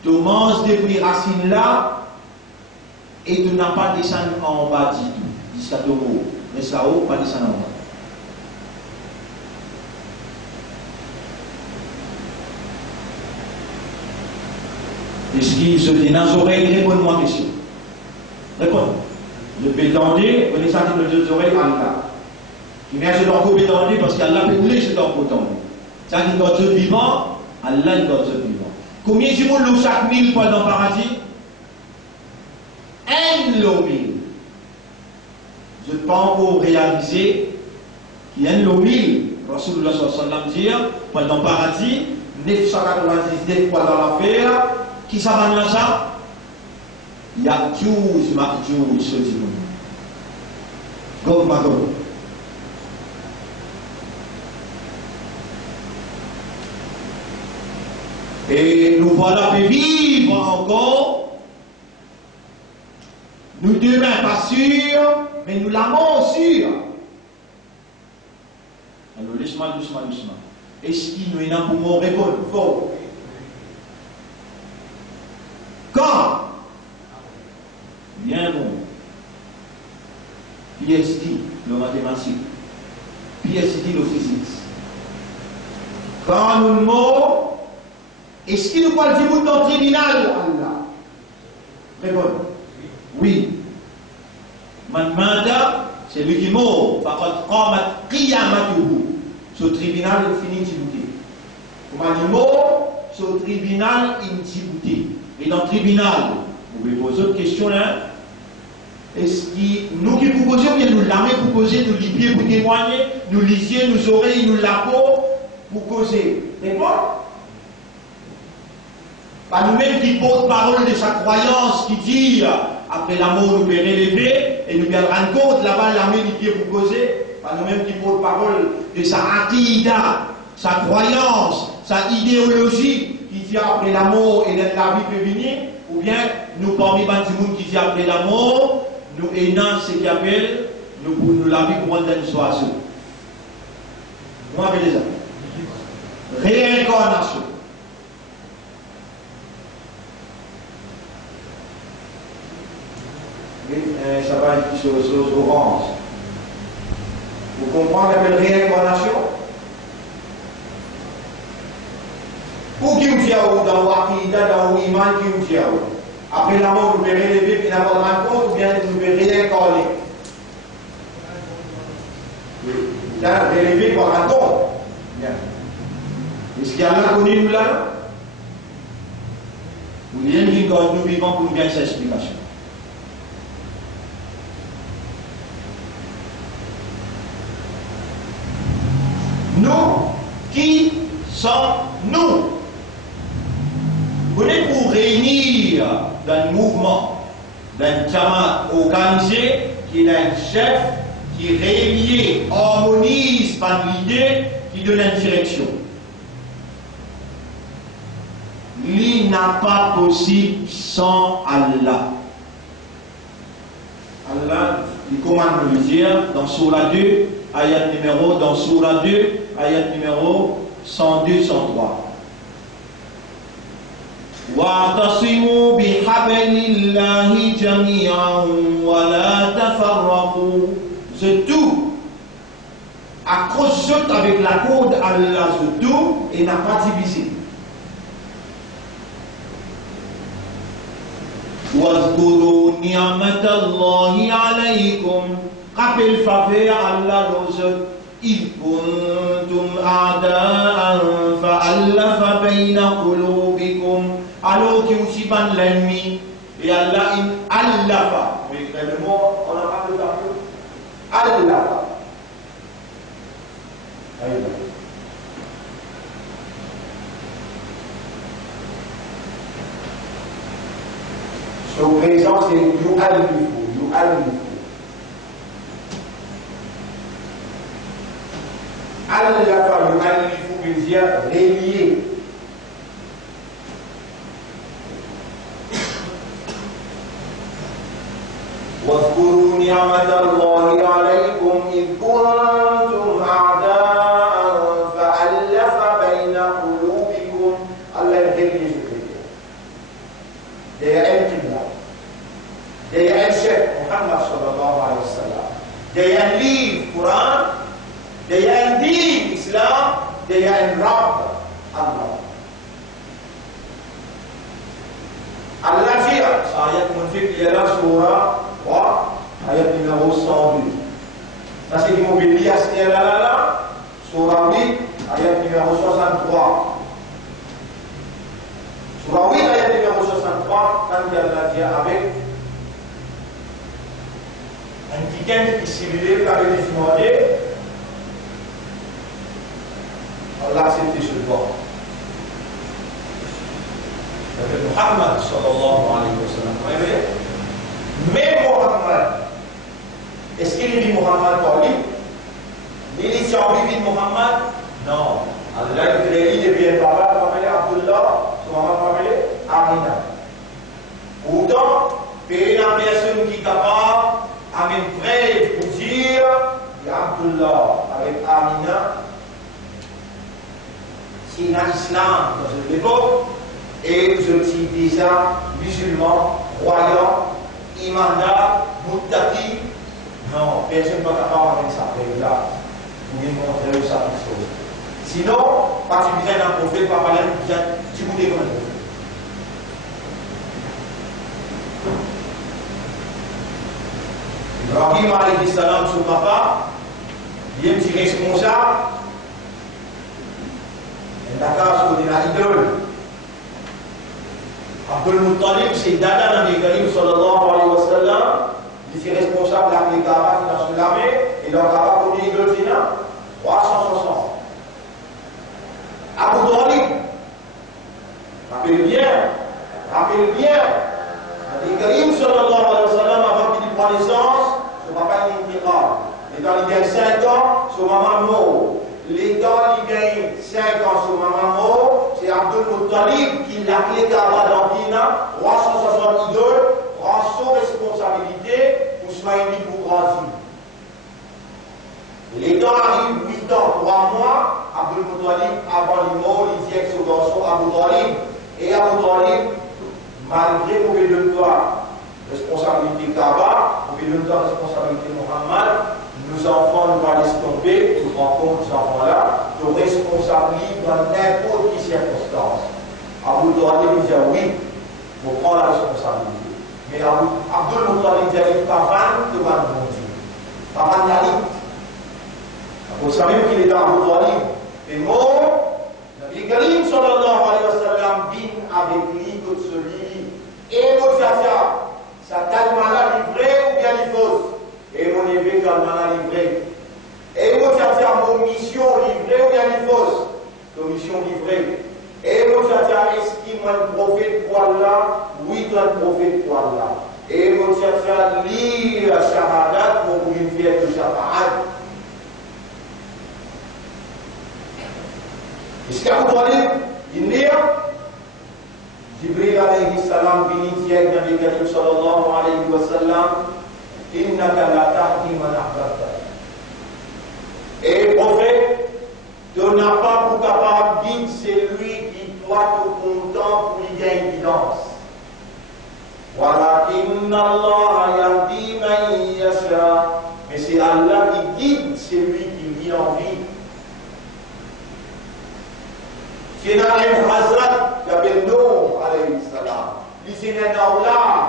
te mange depuis racines là, et tu n'as pas descendu en bas du tout, jusqu'à ton haut. Mais ça haut, pas descendre en bas. Est-ce qu'il se dit dans les oreilles, réponds-moi question. Réponds. Je peux tendre, prenez ça dans les deux oreilles, Allah. Qui vient se donner tendre parce qu'Allah peut rouler se donner tendre. Ça qui doit être vivant, Allah il doit être vivant. Combien de monde chaque mille fois dans le paradis? Un lot mille. pas encore réalisé, il y a une mille, Rasulullah sallallahu alayhi wa sallam, dans le paradis, 999 fois dans l'affaire, qui ça va dans ça? Il y a 12 marjous, ce dimanche. Go, Mago. Et nous voilà vivre encore. Nous demain pas sûrs, mais nous l'avons sûrs. Alors doucement. Est-ce qu'il nous est là pour me répondre? Faux. Quand? Bien bon. PhD, le mathématique. PhD, le physique. Quand nous mourons, est-ce qu'il nous parle du monde dans le tribunal? Allah. Répondre. Oui. Manmada, c'est lui qui mort. Ce tribunal, il finit d'ibouter. Comment il mort, ce tribunal, il d'ibouter. Et dans le tribunal, vous pouvez poser autre question là. Est-ce que nous qui vous posons, bien nous l'armée pour poser, nous libier pour témoigner, nous lisiez, nous oreilles, nous la peau pour causer. D'accord? Pas nous-mêmes qui portent parole de sa croyance, qui dit après la mort nous verrons l'élever et nous bien rendre compte là-bas l'armée qui est pour causer. Pas nous-mêmes qui portent parole de sa aqida, sa croyance, sa idéologie qui dit après la mort et la vie peut venir. Ou bien nous parmi les gens qui dit après la mort, nous ayons ce qui appelle nous la vie pour rendre une situation. Vous avez déjà réincarnation. Ça va être chose orange. Vous comprenez la réincarnation? Ou qui vous dit dans l'Aqida, dans l'Iman, qui vous dit après la mort, vous verrez l'élever, puis n'avoir de compte, ou bien vous verrez réincarner. Là, l'élever par un compte. Est-ce qu'il y a là connu nous là? Ou bien nous vivons pour bien cette explication. Nous, qui sommes-nous? Vous êtes pour réunir d'un mouvement, d'un jamaat organisé, qui est un chef, qui réunit, harmonise par l'idée, qui donne une direction. Il n'a pas possible sans Allah. Allah, il commande de le dire dans Surah 2, ayat numéro 102, 103. واعتصموا بحبل الله جميعا ولا تفرقوا. C'est tout. Accroche avec la corde Allah, c'est tout, et n'a pas divisé. واذكروا نعمة الله عليكم. Rappel faveur Allah nous إذ كنتم أعداء فألف بين قلوبكم. Alors que vous êtes ban l'ennemi et Allah allafa. Vous écrivez le mot, on n'a pas de tableau. Allafa. Son présent c'est yu'allifu. Allafa yu'allifu veut dire relier. واذكروا نعمة الله عليكم إذ كنتم أعداء فألف بين قلوبكم. الله يهدي سكرته. Dia al-Qibla. Dia al-Syekh Muhammad sallallahu alaihi wasallam. Dia al-Livre Quran. Dia al-Din Islam. Dia al-Rabb Allah. Allah fiha ayat munfiq ialah surah ayat numéro 102. Ça c'est l'immobilier à ce là, surah 8, ayat numéro 63. Surah 8, ayat numéro 63, quand Allah dit avec un week-end qui simulait qu'avait demandé, Allah a accepté ce droit. Muhammad sallallahu alayhi wa sallam. Mais Muhammad, est-ce qu'il dit Muhammad par lui? Il dit de Muhammad? Non. Allah il devient papa, il Abdullah, son maman Amina. Pourtant, la personne qui est capable, à même prêt pour dire, Abdullah avec Amina, c'est un islam dans cette époque, et vous étiez déjà musulmans, croyants, imanda, muttaqi. Non, personne n'est pas capable avec ça. Là, vous voulez montrer ça quelque chose. Sinon, pas tu viens d'un prophète, pas parler, tu vous déconnes. Ibrahim alayhi salam, son papa, il est un petit responsable. Il a qu'à se la idole. Abdul Muttalib, c'est Dada dans les Karim sallallahu alayhi wa sallam. Il est responsable de l'armée Kaaba dans son armée. Et dans Kaaba, combien d'idoles il y a 360. Abu Talib, rappelez bien. Les Karim sallallahu alayhi wa sallam, avant qu'il prenne naissance, son papa est miracle. Et quand il gagne 5 ans, son maman mort. L'état, il gagne 5 ans, son maman mort. C'est Abdul Muttalib qui l'a clé Kaaba dans Kina, 360 idoles, prend son responsabilité pour soigner pour grandir. L'état arrive 8 ans, 3 mois, Abdul Muttalib, avant les morts, il dit avec son garçon Abu Talib. Et Abu Talib, malgré mauvais de toi, responsabilité Kaaba, mauvais de toi, responsabilité Muhammad, nos enfants ne vont pas laisser tomber, nous rendons ces enfants-là, de responsabilité dans n'importe quelle circonstance. Abu Talib dit oui, il faut prendre la responsabilité. Mais Abdul Muttalib dit pas mal de mal de pas mal d'alite. Vous savez qu'il est dans Abu Talib. Et mort, Nabi Karim sallallahu alayhi wa sallam vient avec lui toute celui et mon Jafia, ça tellement la livré ou bien il fausse. Et mon évêque a livré. Et mon Jafia, mon mission livrée ou bien il fausse. Mon mission livrée. Et mon Jafia, est-ce qu'il m'a un prophète pour Allah? Oui, tu as un prophète pour Allah. Et mon Jafia, lit la shahadat pour une fête de shahadat. Est-ce qu'Abu Talib, il est Jibril alayhi salam vient dire à Nabi Karim sallallahu alayhi wa sallam, innaka la tahdi man ahbabta. Et prophète, tu n'as pas pour capable de dire celui qui doit te content pour lui gagner guidance. Walakinna Allah yahdi man yasha. Mais c'est Allah qui guide celui qui lui envie. Kena Hazrat Nabi Nuh alayhi salam. Il s'est un aulad.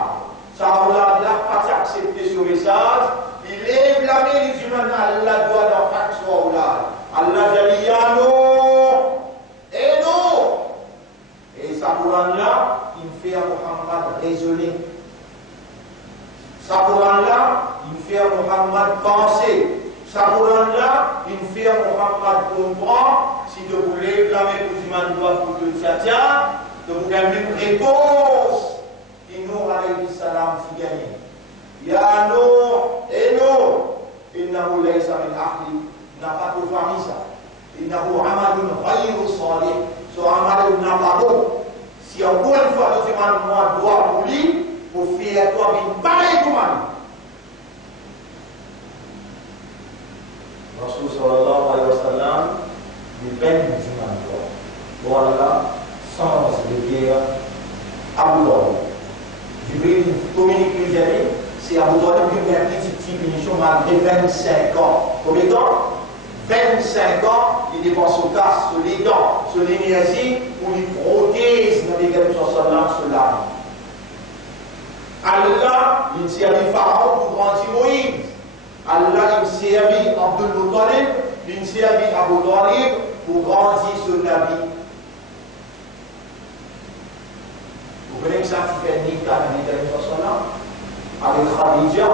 Sa aulad n'a pas accepté ce message. Il est blâmé les humains. Allah doit dans chaque soit aulad. Allah a dit ya Nuh. Et non. Et sa Coran-là, il fait à Muhammad raisonner. Sa Coran-là, il fait à Muhammad penser. Sa Coran-là, il fait à Muhammad comprendre. Si vous voulez blâmer pour Ziman pour que Tchatia, de vous gagner une réponse. Et nous, alayhi salam, si gagné. Ya Nuh, et Nuh, innahu laysa min ahli, n'a pas de famille ça. Innahu amalun ghayru salih, so amalun n'a pas bon. Si encore une fois, nous demandons moi droit pour lui, pour faire toi une pareille commande. Rasul sallallahu alayhi wa sallam, les peines musulmanes. Voilà, sans le guerre, Abu Talib. Jibril communique les années, c'est Abu Talib qui a une petite mission malgré 25 ans. Combien de temps 25 ans, il dépense au cas, sur les dents, sur l'énergie, pour lui prothèse dans les gars sur l'âme. Allah, il s'est servi Pharaon pour grandir Moïse. Allah, il s'est servi Abdul Muttalib, il s'est servi Abu Talib pour grandir ce Nabi. Vous voyez que ça fait un nikah dans les gars avec Khadija.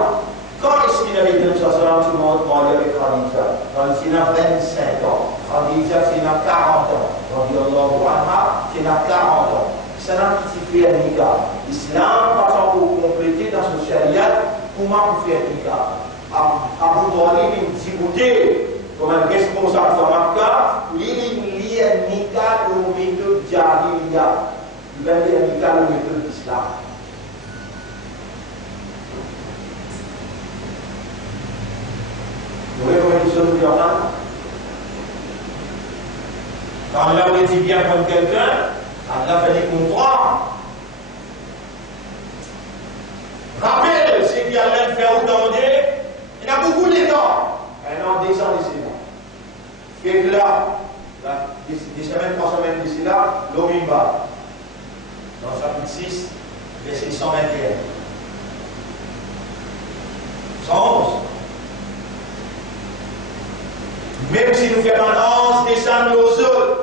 Quand est-ce qu'il avait été tout le monde marié avec Khadija? Quand il a 25 ans. Khadija, c'est dans 40 ans. Radiallahu anha, c'est dans 40 ans. C'est un petit fait un nika. L'islam, par exemple, pour compléter dans ce charia, comment vous faire un nika? Abu Talib, il dit, écoutez, comme un responsable de Makkah, il lit un nika de méthode jahiliya. Il va lire un nika de méthode d'islam. Vous voyez comment il se dit en Inde? Quand Allah aurait dit bien comme quelqu'un, Allah fallait comprendre. Rappel, c'est qu'il y a l'un de faire autant d'eux, il y a beaucoup d'états. Un an, des ans d'ici là. Fait que là, des semaines, 3 semaines d'ici là, l'Omimba, dans le chapitre 6, verset 121. 111. Même si nous faisons un descendre aux autres,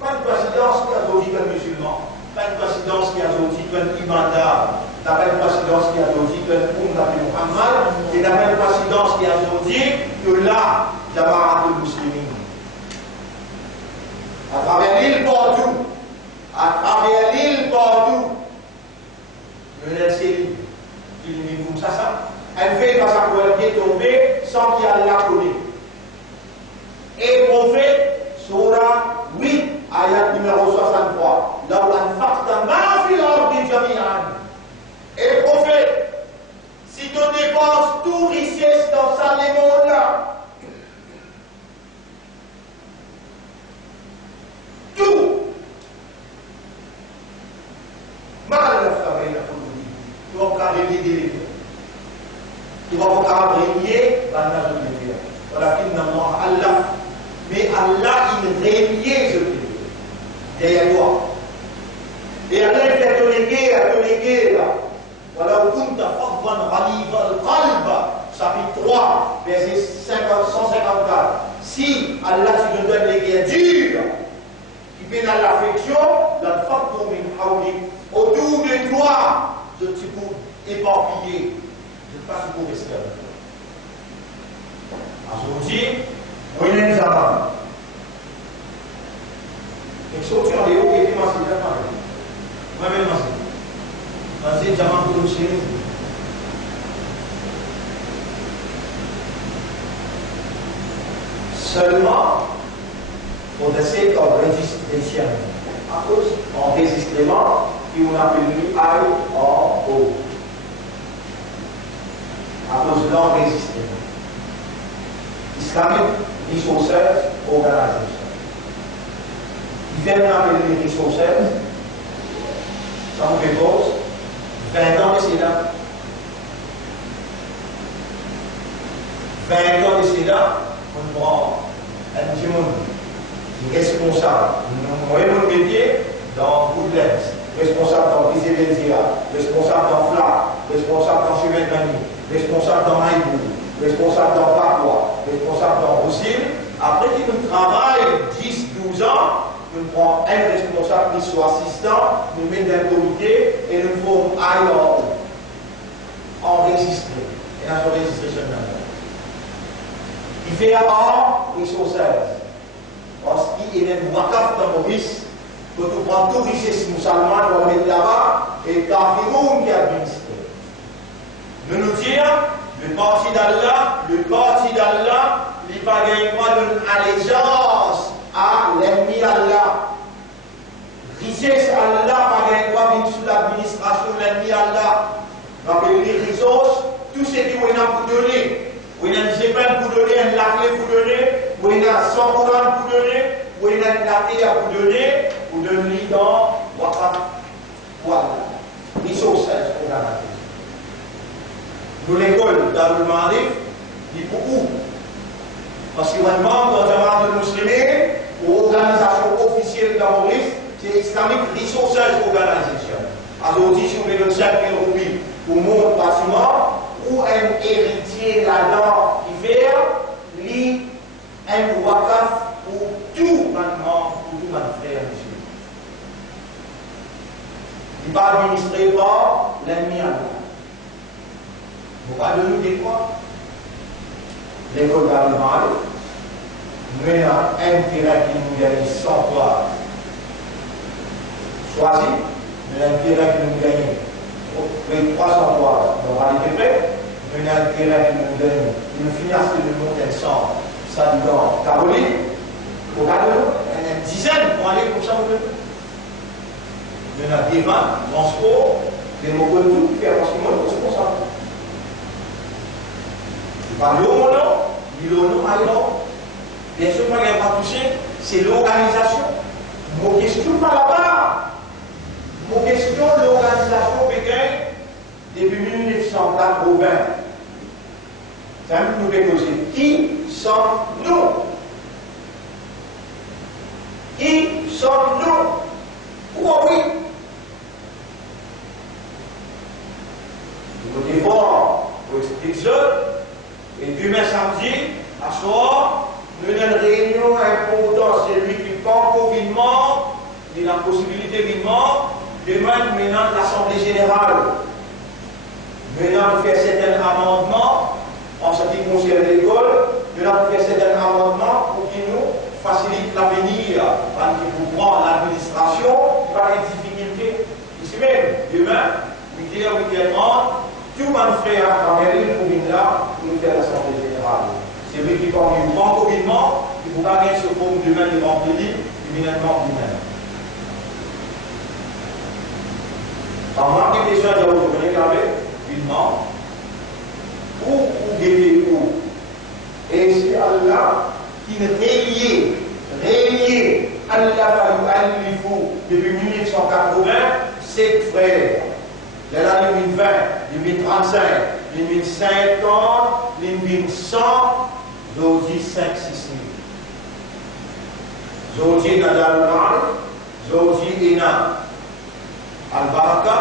pas de coïncidence qui a dit qu'un musulman, pas de coïncidence qui a dit qu'un imandar, la même coïncidence qui a dit qu'un Muhammad, et la même coïncidence qui a dit que là, Jamaat al-Muslimin. À travers l'île partout, le LCI, qui est comme ça, elle fait parce qu'elle est tombée sans qu'il y ait la connaît. Et prophète, Surah 8, ayat numéro 63. Là où on facta ma fi l'ardi jami'an. Et prophète, si tu dépenses tout richesse dans ça, les mondes-là, tout, mal la famille, tu vas pas régler des livres. Tu vas pas régler, banal de Dieu. Voilà qu'il n'a pas Allah. Mais Allah, il régnait, je dis, derrière toi. Et Allah, il fait te léguer, là. Voilà où tu as fait al-qalb, chapitre 3, verset 154. Si Allah, tu te donnes les guerres dures, qui viennent à l'affection, la faktor min hawli, autour de toi, je te coupe éparpillé. Je ne sais pas si vous restez avec toi. Aujourd'hui, oui, il y a des amants. Et si on est haut, il y a des masses de la moi-même, vas-y, diamant pour le ciel. Seulement, pour essayer d'enregistrer à cause enregistrement, qui on appelle I en haut. À cause de l'enregistrement. Islamic Resources Organization. Il vient d'appeler les resources, ça vous fait pause, 20 ans de cela. 20 ans de cela, on prend un petit monde responsable. Nous voyons mon métier dans Woodlands, responsable dans Bizébensia, responsable dans Fla, responsable dans Chemin-Mani, responsable dans Maïbou, responsable dans Patois, responsable dans Roussine. Après qu'il nous travaille 10-12 ans, nous prenons un responsable qui soit assistant, nous mettons dans le comité et nous faisons ailleurs enregistrer. Et là, j'enregistre ce nom. Il fait avant les choses. Parce qu'il y a une wakaf dans Maurice, que tu prends tout richesse musulmane, on va mettre là-bas, et Kafiroun qui administre. Nous nous disons, le parti d'Allah, il ne va pas d'une allégeance à l'ennemi d'Allah. Richesse Allah, il ne va pas sous l'administration de l'ennemi d'Allah. Rappelez les ressources, tout ce qui vous a pour donner. Vous avez un GPN pour donner, un laclé pour donner, vous avez un 100 pour donner, vous avez un laclé pour donner, vous donnez dans WhatsApp. Voilà. Ressources, on a raté. Nous, l'école dans le Marif, il pour où? Parce qu'il y a un membre de Jamaat al-Muslimin ou organisation officielle de Maurice, c'est Islamic Resources Organization. Aujourd'hui, si vous mettez 5 000 roupies pour mon bâtiment, ou un héritier là-dedans qui fait un wakaf pour tout maintenant, pour tout mon frère, monsieur. Il va administrer par l'ennemi Allah. Pourquoi de nous des fois l'école d'Allemagne, mais un intérêt qui nous gagne 100 fois choisi, mais l'intérêt qui nous gagne les 300 fois dans la librairie, mais l'intérêt qui nous gagne, qui nous finance de monter 100, ça dans Caroline, regardez-nous, une dizaine pour aller comme ça au début. Il y en a des 20, transport, des mots de tout, faire parce que moi, c'est pour ça. Par l'eau, non, bien sûr, moi, il n'y a pas touché, c'est l'organisation. Mon question par là-bas. Mon question, l'organisation Pékin, depuis 1980. C'est un peu nous poser. Qui sommes-nous? Qui sommes-nous? Pourquoi oui? Nous devons fort pour expliquer ça. Et demain samedi, à soir, nous avons une réunion importante. C'est lui qui prend confinement, il a la possibilité vivement. Demain, nous menons l'Assemblée générale. Maintenant, nous faisons certains amendements en ce qui concerne l'école. Maintenant, nous faisons certains amendements pour qui nous facilite l'avenir. Pour prendre l'administration, par les difficultés. Ici même, demain, 8h, 8h30, tout le monde fait un caméra pour venir là, pour nous faire l'Assemblée générale. C'est lui qui prend du grand confinement, qui vous gagner ce forme demain de remplir, éminemment lui-même. En manque de questions, je vous connais quand même, vivement. Où guettez-vous? Et c'est Allah qui régnait Allah depuis 1980, 7 frères. L'année 2020, 2035, 2050, 2100, Zodi 5, 6 000. Zodi Nadal Mal, Zodi Ina Al-Baraka,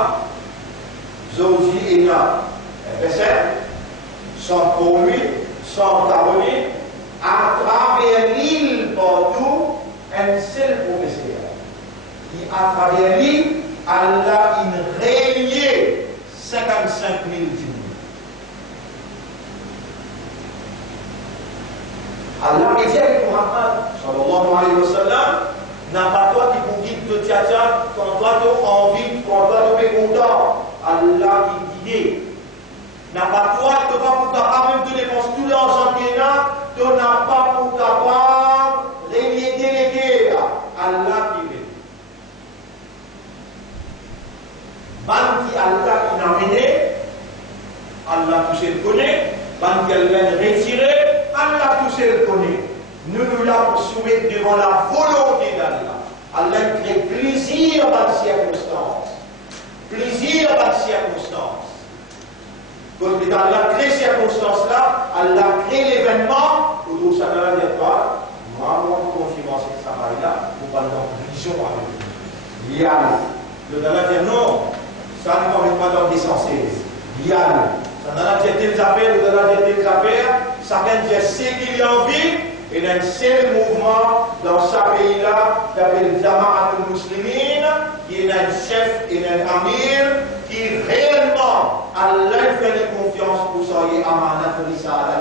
Zodi Ina FSR, sans Promu, sans Caroline, à travers l'île partout, un seul professeur. Qui à travers l'île, Allah il régnait 55 000 djinns. Allah dit avec Muhammad sallallahu alayhi wa sallam, n'a pas toi qui vous guide de Tchatcha, quand toi tu as envie, quand toi tu es content. Allah qui guide. N'a pas toi, tu n'as pas pour capable, même tu dépenses tout l'argent qu'il y a, tu n'as pas pour capable, régner délégué. Allah qui est. Ban qui Allah qui n'a mené, Allah tout seul connaît, ban qui Allah retiré, Allah tout seul connaît. Nous nous la soumettons devant la volonté d'Allah. Allah crée plaisir dans les circonstances. Plaisir dans les circonstances. Quand Allah crée ces circonstances-là, Allah crée l'événement, autour de ça ne va pas, moi, confirmation de ce travail-là, pour parler en vision avec lui. Il y a le Allah dit non, ça ne permet pas dans des sens. Il y a ça n'a pas dit telles affaires, le Allah dit telles affaires, chacun dit ce qu'il a envie, et il y a un seul mouvement dans ce pays-là qui s'appelle Jama'at al-Muslimin, qui est un chef et un amir qui réellement Allah fait confiance pour soyez amanat risala.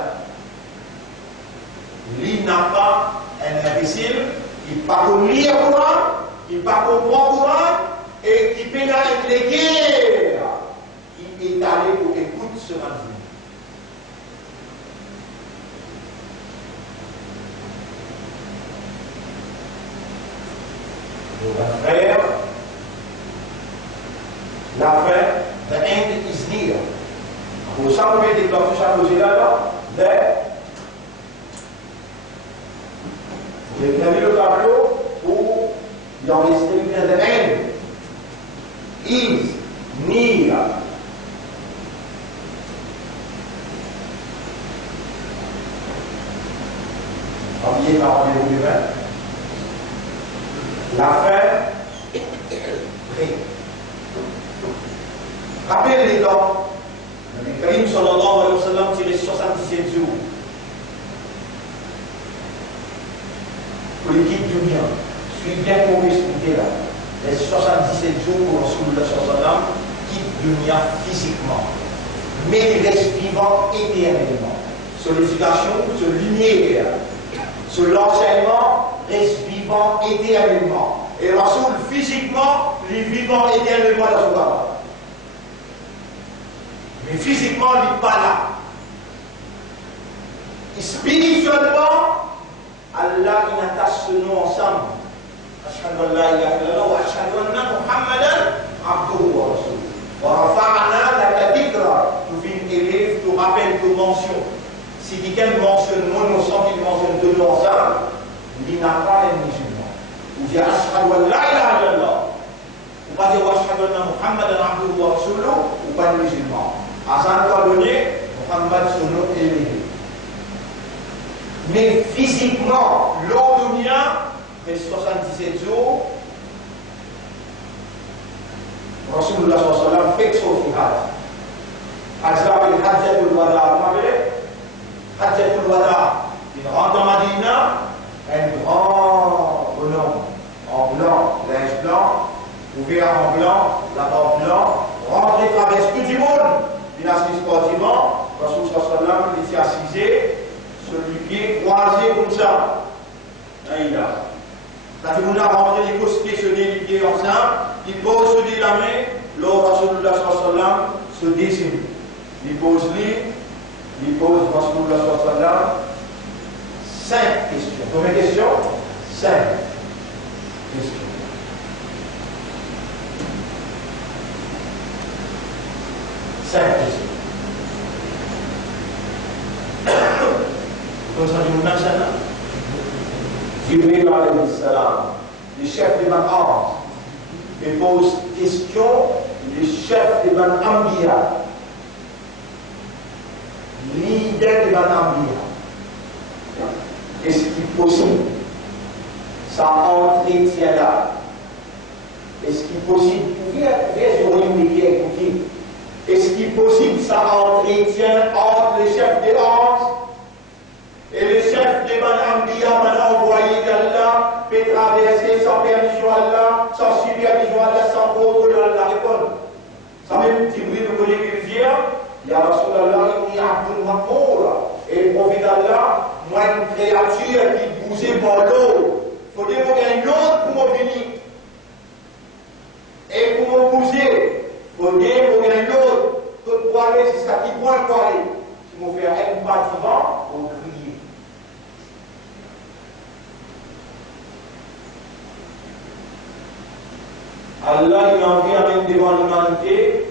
Il n'a pas un imbécile qui ne peut pas lire le Coran, qui ne peut pas comprendre le Coran et qui peut être les guerres. Il est allé pour écouter ce matin. Frère, la fin, the end is near. Pour ça, vous mettez dans tout ça, vous êtes là, vous avez le tableau où il y a the end is near. Habillé par rendez-vous humain. La fin, rappelez les dents. Le Karim sallallahu alayhi wa sallam tiré 77 jours. Pour l'équipe du mien, je suis bien pour expliquer là. Les 77 jours pour Rasulullah sallallahu alayhi wa sallam quitte du mien physiquement. mais il reste vivant éternellement. Son éducation, son lumière, son enseignement reste vivant éternellement. Et Rasoul, physiquement, il est vivant éternellement dans son baba. Mais physiquement, il n'est pas là. Et spirituellement, Allah, il attache ce nom ensemble. Ashhadu an la ilaha illallah wa ashhadu anna Muhammadan abduhu wa rasuluh. Wa rafa'ana laka dhikra. Tu vis une élève, tu rappelles, tu mentionnes. Si quelqu'un mentionne mon nom sans qu'il mentionne deux noms ensemble, il n'a pas un musulman. Ou dit ashhadu an la ilaha illallah. Ou pas dire wa ashhadu anna Muhammadan abduhu wa rasuluh, ou pas un musulman. À un temps donné, Muhammad son nom est élevé. Mais physiquement, l'Odunia, fait 77 jours, Rasulullah sallallahu alayhi wa sallam fait son jihad. Azab al-Hajjatul Wada, vous m'avez Hajjatul Wada, il rentre en Madina, un grand bonhomme, en blanc, linge blanc, ouvert en blanc, là-bas blanc, rentre et traverse tout du monde. Il assise sportivement, Rasulullah sallallahu alayhi wa sallam, il était assisé, sur les pieds croisés comme ça. Là, il a. Quand il a rentré, il pose questionner les pieds ensemble, il pose se dit la main, l'autre Rasulullah sallallahu alayhi wa sallam se dessine. Il pose lui, il pose Rasulullah sallallahu alayhi wa sallam 5 questions. Combien de questions? 5 questions. Comme ça, nous n'avons pas. Jibril alayhi salam, le chef des Anbiya, et pose question, le chef des Anbiya, leader des Anbiya. Est-ce qu'il est possible, ça entretient là? Est-ce qu'il est possible, est-ce qu'il est possible, ça entretient entre le chef des anges et le chef des Anbiya, envoyé d'Allah, fait traverser sans permission Allah, sans supervision Allah, sans contrôle Allah répondre. Ça même, Jibril, le collègue qui vient, il y a Rasulallah, il y a Abdul Makour, et le prophète d'Allah, moi, une créature qui bougeait par l'eau. Il faut dire qu'il y a une autre pour me venir. Et pour me bouger, il faut dire qu'il y a une autre. Pour aller, c'est ça qui point pour aller. Si je fais un pas devant, on crie. Allah il envie avec devant l'humanité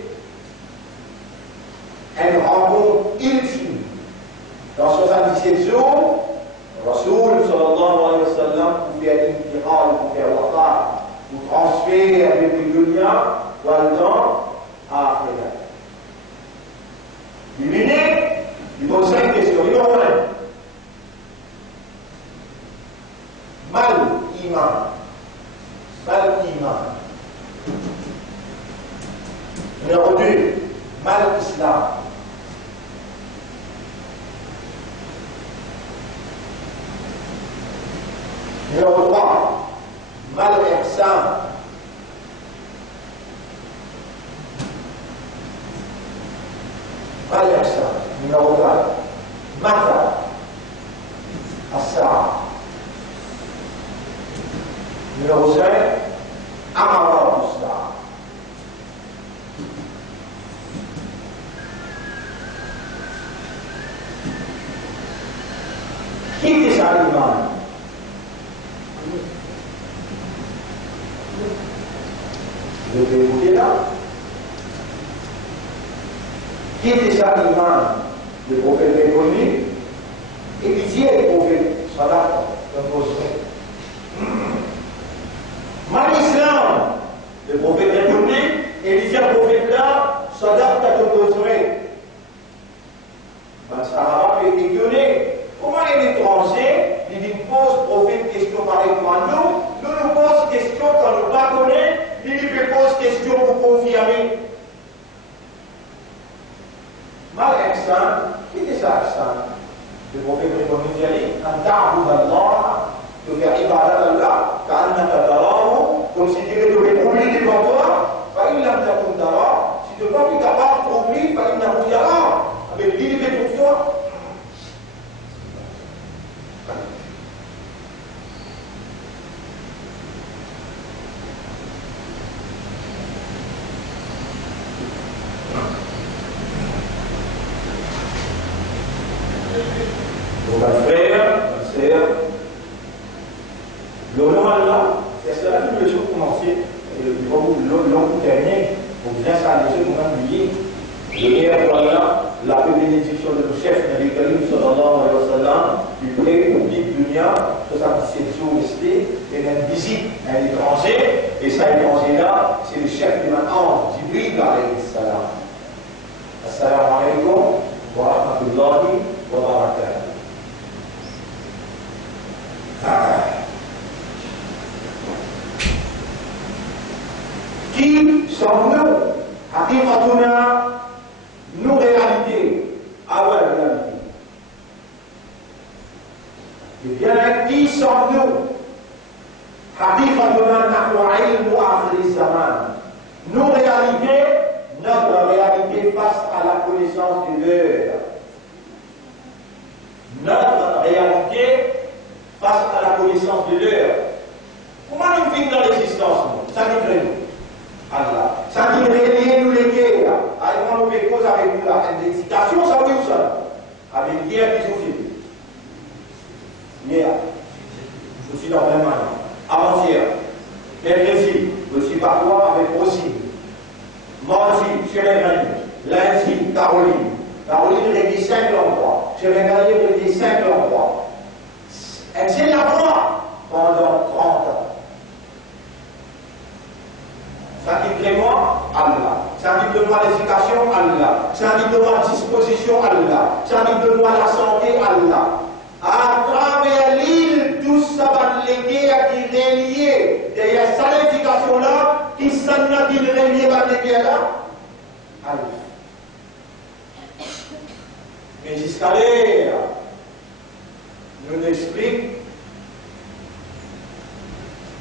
une rencontre ultime. Dans 77 jours, Rasoul sallallahu alayhi wa sallam pour faire l'intiqal, pour faire waqar, pour transférer avec le dunya, dans à Afrique. Il venait, il pose 5 questions, il en connaît. Mal iman. Mal iman. Numéro 2, mal islam. Numéro 3, mal ihsan. Mal ihsan. Numéro 4, mata as-sa'a. Numéro 5, amara as-sa'a. Qui est ça l'imam? Je vais écouter là. Qui est ça l'imam? Le prophète est connu. Et puis Dieu est le prophète. Salat, comme vous savez. Mal islam. Le prophète est connu. Et il dit à le prophète là, Salat, comme vous savez. Ça va être étonné. Comment les étrangers, ils posent prophète question pareille à nous, nous posons question quand nous ne connaissons pas, ils nous posent question pour confirmer. Mal ihsan, qui est ça ihsan? Le prophète répond d'y aller, en ta'bud Allah, de faire ibadat Allah, ka'annaka tarahu, comme si tu devais oublier devant toi, fa in lam takun tara, si tu n'es pas plus capable d'oublier, fa innahu yara. Donc, un frère, une sœur, l'honneur à Allah, c'est cela que les choses commencer, l'homme terminé, pour bien s'arrêter, pour m'oublier. Le meilleur pour Allah, la bénédiction de nos chefs, Nabi Karim sallallahu alayhi wa sallam, du vrai public dunia, 77 jours restés, et une visite à un étranger, et cet étranger-là, c'est le chef de ma ange, Jibril alayhi salam. Assalamu alaikum wa rahmatullahi wa barakatuh. Qui sommes-nous? Haqiqatuna, nos réalités. Ah ouais, réalité. Eh bien, qui sommes-nous? Haqiqatuna nahnu ilmu akhir zaman. Nos réalités, notre réalité face à la connaissance de l'heure. Notre réalité face à la connaissance de l'heure. Comment nous vivons dans l'existence? Ça nous crée nous. Allah. Ça nous réunit nous les guerres. Quand nous faisons cause avec nous, une excitation, ça oui ou ça? Avec guerre qui souffle. Hier, je suis dans le même année. Avant-hier, mercredi, je suis parfois avec Rosine. Mardi, chez les Gagnes. Lundi, Caroline. Caroline réunit 5 endroits. Chez les Gagnes, réunit 5 endroits. Elle tient la voix pendant 30 ans. Ça dit de moi, Allah. Ça dit de moi l'éducation, Allah. Ça dit de moi la disposition, Allah. Ça dit de moi la santé, Allah. À travers l'île, tout ça va léguer à qui relier. Derrière cette éducation-là, qui s'en a dit relier à léguer là, Allah. Mais jusqu'à là, nous explique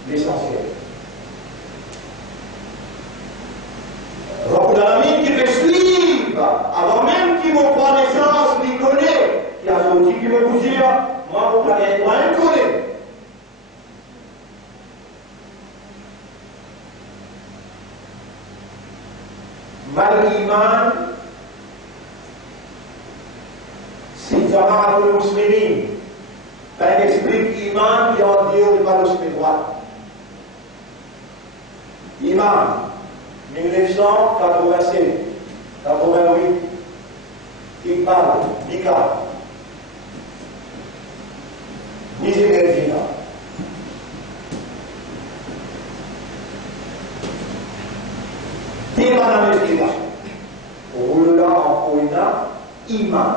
l'essentiel. Donc l'ami qui me suive, avant même qu'il me prenne naissance, qu'il connaît, qui a sorti, qui me bouger, moi, vous connaissez, moi, je connais. Mal iman, c'est Jama'atul Muslimin. Quand il explique iman, il en dit au pas le droit. Iman. 1987, 88, il parle, Nika, Nizimerdina. Dimana Merdina, Rula en Koina, Iman.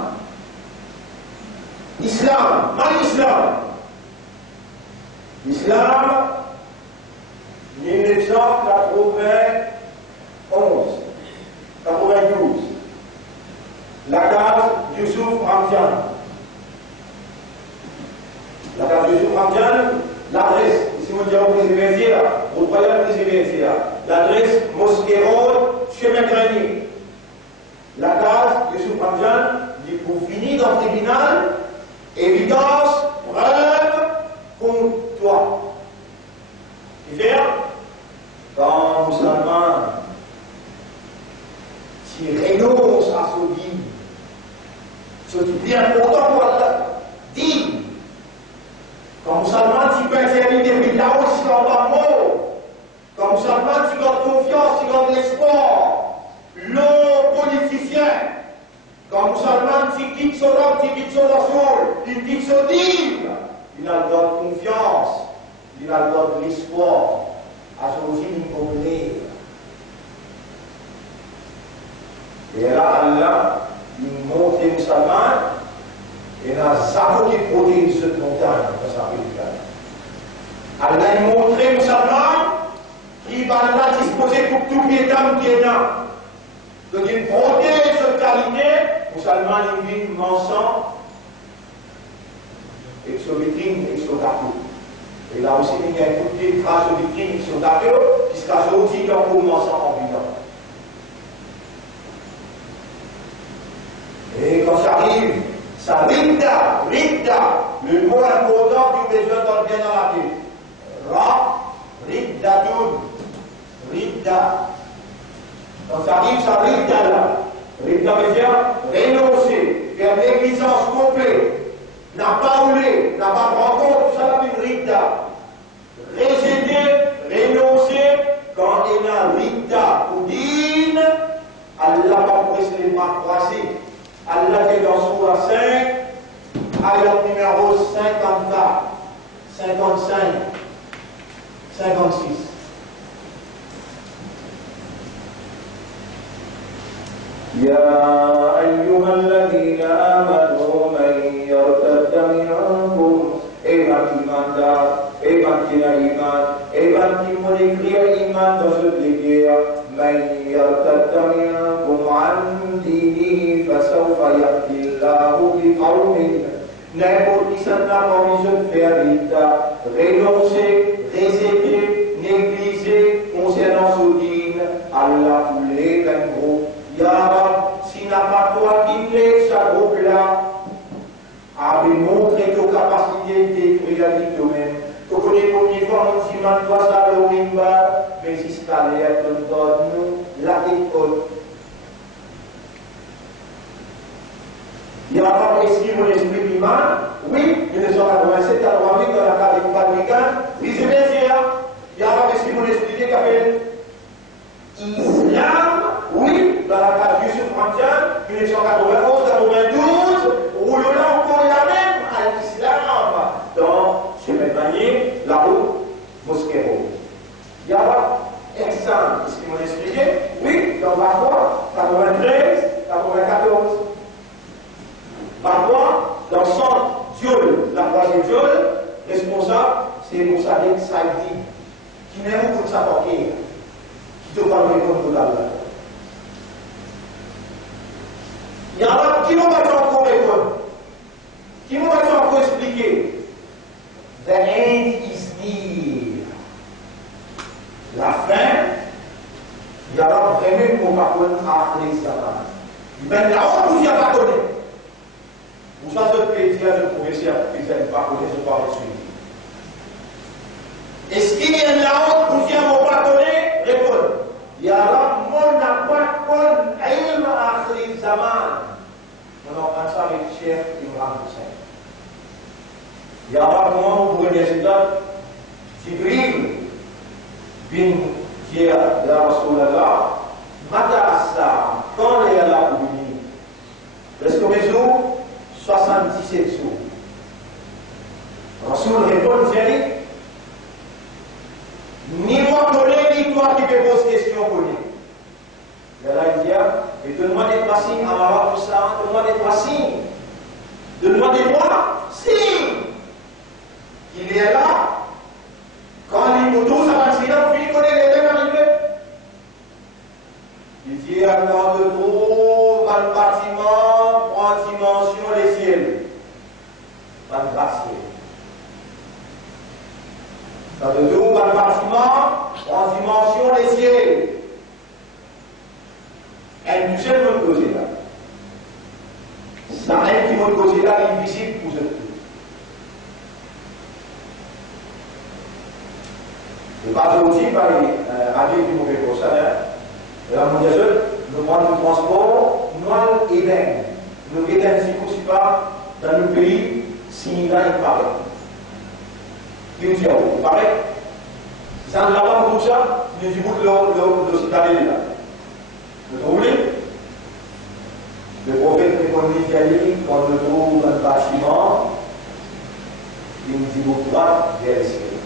Islam, mal Islam. Islam, 1980. 92. La case Youssouf Hamdian. La case Youssouf Hamdian, l'adresse, ici vous dites vous universités là, vous croyez les universités là. L'adresse Mosquée Road, Chemin Grenier. La case Youssouf Hamdian, dit pour finir dans le tribunal, évidence, preuve contre toi. Et faire, quand musulman, qui renonce à son vie, ce qui est bien important pour Allah, dit, comme musulman, tu peux intervenir depuis là aussi dans le mot, comme musulman, tu gardes confiance, tu gardes l'espoir, le politicien, comme musulman, tu quittes son homme, tu quittes son rasoul, tu quittes son dîme, il a le droit de confiance, il a le droit de l'espoir, à son dîme populaire. Et là, Allah, il montre les musulmans, et il a Zako qui protège cette montagne dans sa ville. Allah, il montre les musulmans, qui va là disposer pour tout piéton qui est là. Donc, il protège cette qualité, musulmans, il vit mensonge, et sur vitrine, et sur gâteau. Et là aussi, il y a un coup de trace sur vitrine, sur gâteau, qui se cache aussi dans le mensonge en vivant. Et quand ça arrive, ça ridda, le mot important que vous besoin d'entendre bien dans la tête. Riddatun. Ridda. Donc ça arrive, ça ridda là. Ridda veut dire renoncer, faire négligence complète, n'a pas roulé, n'a pas rencontré, tout ça là une ridda. Résider, renoncer, quand il a ridda ou dîne, Allah va presser les mains croisées. Allah est dans Soura 5, ayat numéro 54, 55, 56. يا أيها الذين آمنوا من يرتد منكم إيمان qui m'ont écrit iman dans ce guerre من يرتد منكم عن دينه فسوف يأتي الله بقوم n'importe qui s'en a promis de faire renoncer, résider, négliger concernant ce dîne, Allah voulait qu'un groupe. Ya Rab, s'il n'a pas toi qui l'est, ce groupe-là, avait montré tes capacités de détruire la vie toi-même. Tu connais combien de fois on dit, man, toi ça le rimba, mais si c'est à l'air, tu nous donnes la école. Il y a pas ici mon esprit d'humain. Oui, 1987, à Rwanda, dans la carte du Vatican, vice-versa. Il y a pas ici mon esprit qui appelle Islam. Oui, dans la carte du Sud-Frontier, 1991-92, où l'on a encore la même à l'islam. Dans ce même manier, la route Mosquero. Il y a pas exemple, ici mon esprit. Oui, dans Parfois, 93, 94. Parfois, dans le centre Diol, la troisième Diol, responsable, c'est Moussadik Saïdi, qui n'aime beaucoup de s'apporter, qui te parle comme tout là. Il y en a qui m'ont encore répondre, qui m'ont encore expliquer. The end is near. La fin, il y a vraiment pour pas connaître après ça. Mais là, on ne pas connaître. Vous savez ce que dit le professeur qui ne pas connaître ce pas reçu. Est-ce qu'il y a là où vous ne pas connaître? Répondez. Ya Rab, mon n'a pas connu ilm akhir zaman. On a ça avec Cheikh Imran Hussein. Ya Rab, comment vous prenez ça? Jibril bin Jia ya Rasulallah, Mata Asa, quand il y a là pour venir? Est-ce que mes jours? 77 jours. Rasoul répond, Jérémy, ni moi connais, ni toi qui te poses question connais. Il y a là, il dit, et donne-moi des trois signes, Amara pour ça, donne-moi des trois signes. Donne-moi des trois signes. Il est là, quand les motos, ça va se dire, il connaît les mêmes arrivés. Il dit, quand de trop, dans le bâtiment, en dimension les ciels. Pas de ciel. Dans le dos, dans le bâtiment, en dimension les ciels. Un budget de l'autre côté là. Ça, un qui de l'autre côté là, invisible pour ce tout. Le bateau aussi, avec du mauvais pour ça, la mondiale, le moyen de transport, noir et bain. Le Guétin ne s'y pas dans le pays, s'il y a il paraît. Il dit, il paraît. Ça ne l'a pas pour ça, il dit, vous le citadin là. Vous trouvez? Le prophète répond, quand je trouve un bâtiment, il me dit, vous droite vers le ciel.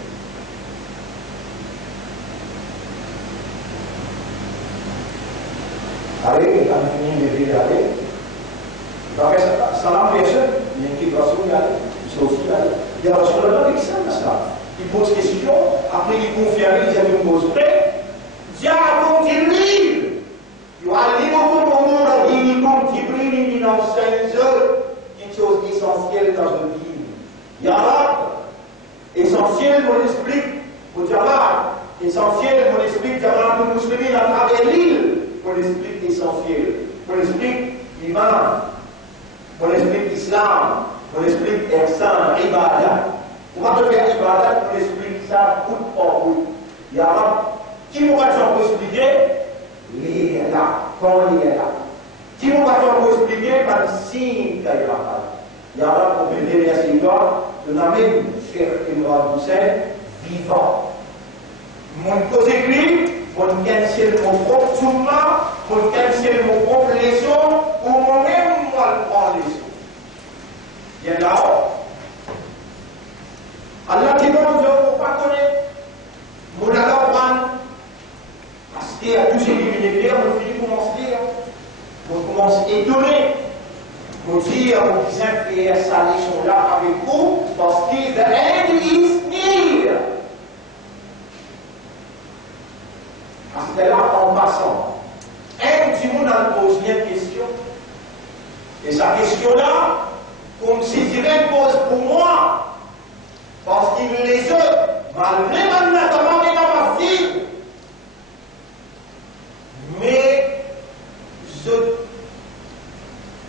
Allez, quand on finit de vivre, allez. Donc, ça l'empêche, il y a une qui Rasoul, c'est aussi là. Il y a Rasoul là avec ça, il pose question, après il confirme, il dit à une pose près. Dia continue. Il y a beaucoup de monde qui continue, il enseigne quelque chose d'essentiel dans le vie. Il y a là, essentiel, mon esprit, pour Jamaat, essentiel, mon esprit, Jamaat, pour musulmans à travers l'île, mon esprit essentiel, mon esprit iman. Mon esprit islam, On explique Ihsan, ibadat. Comment te faire ibadat, on explique ça bout pour bout. Il y a qui nous va expliquer? Il est là, quand il est là. Qui nous va expliquer? Par signe qu'il y a là. Il y a là pour me dire cette histoire, de la même Cheikh Imran Hussein, vivant. Mon cause écrit, mon cancel mon propre souma, mon cancel mon propre leçon, ou moi-même, moi, le prends leçon. Il y a là-haut. Allah dit non, je ne peux pas connaître. Mon Allah, parce qu'il y a tous ces divinités, on finit commence à lire. On commence à étonner. On dit, on disait faire sa leçon là avec vous, parce que the end is near. Parce que là, en passant, un petit monde a posé une question. Et sa question-là, comme si Dieu pose pour moi. Parce qu'il les autres, malgré notamment les capacités, mais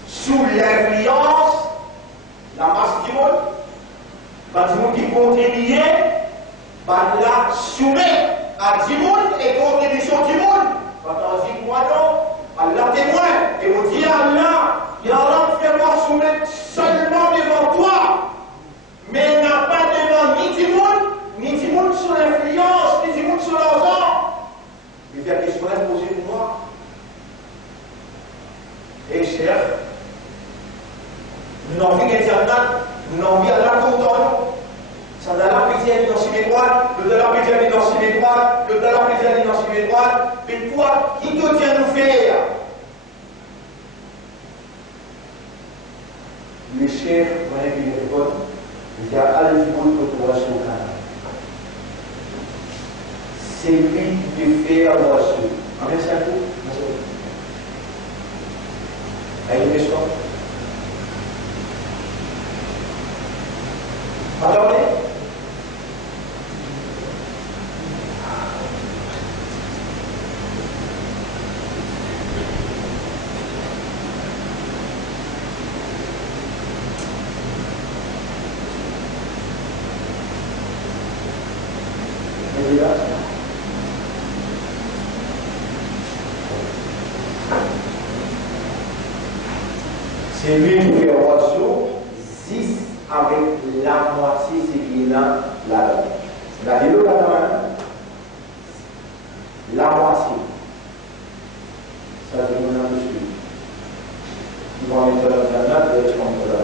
sous l'influence, la masse du monde qui contribue, la soumet à du monde et contribution du monde. Quand on dit quoi non, Allah témoin, et on dit Allah, il y a un fait-moi soumettre seulement devant toi. Mais il n'a pas devant ni du monde sur l'influence, ni du monde sur l'argent. Il y a des questions à poser pour moi. Et cher, nous n'avons vu qu'un nous n'avons vu à la content. Ça n'a pas pitié dans ses droites, le dollar pitié dans ses droites, le dollar pitié dans ses droites. Mais toi, qui te tient nous faire? Les chefs, vous voyez qu'il est bon. Il y a allez vous pour toi sur le canal. C'est lui qui fait la reçu. Amen, c'est un coup. Avez-vous une question? Attendez. C'est lui qui fait reçu 10 avec la moitié, c'est qui est là, là. La vidéo là, la moitié. Ça, c'est mon nom dessus. Ils vont mettre dans la note et je compte là.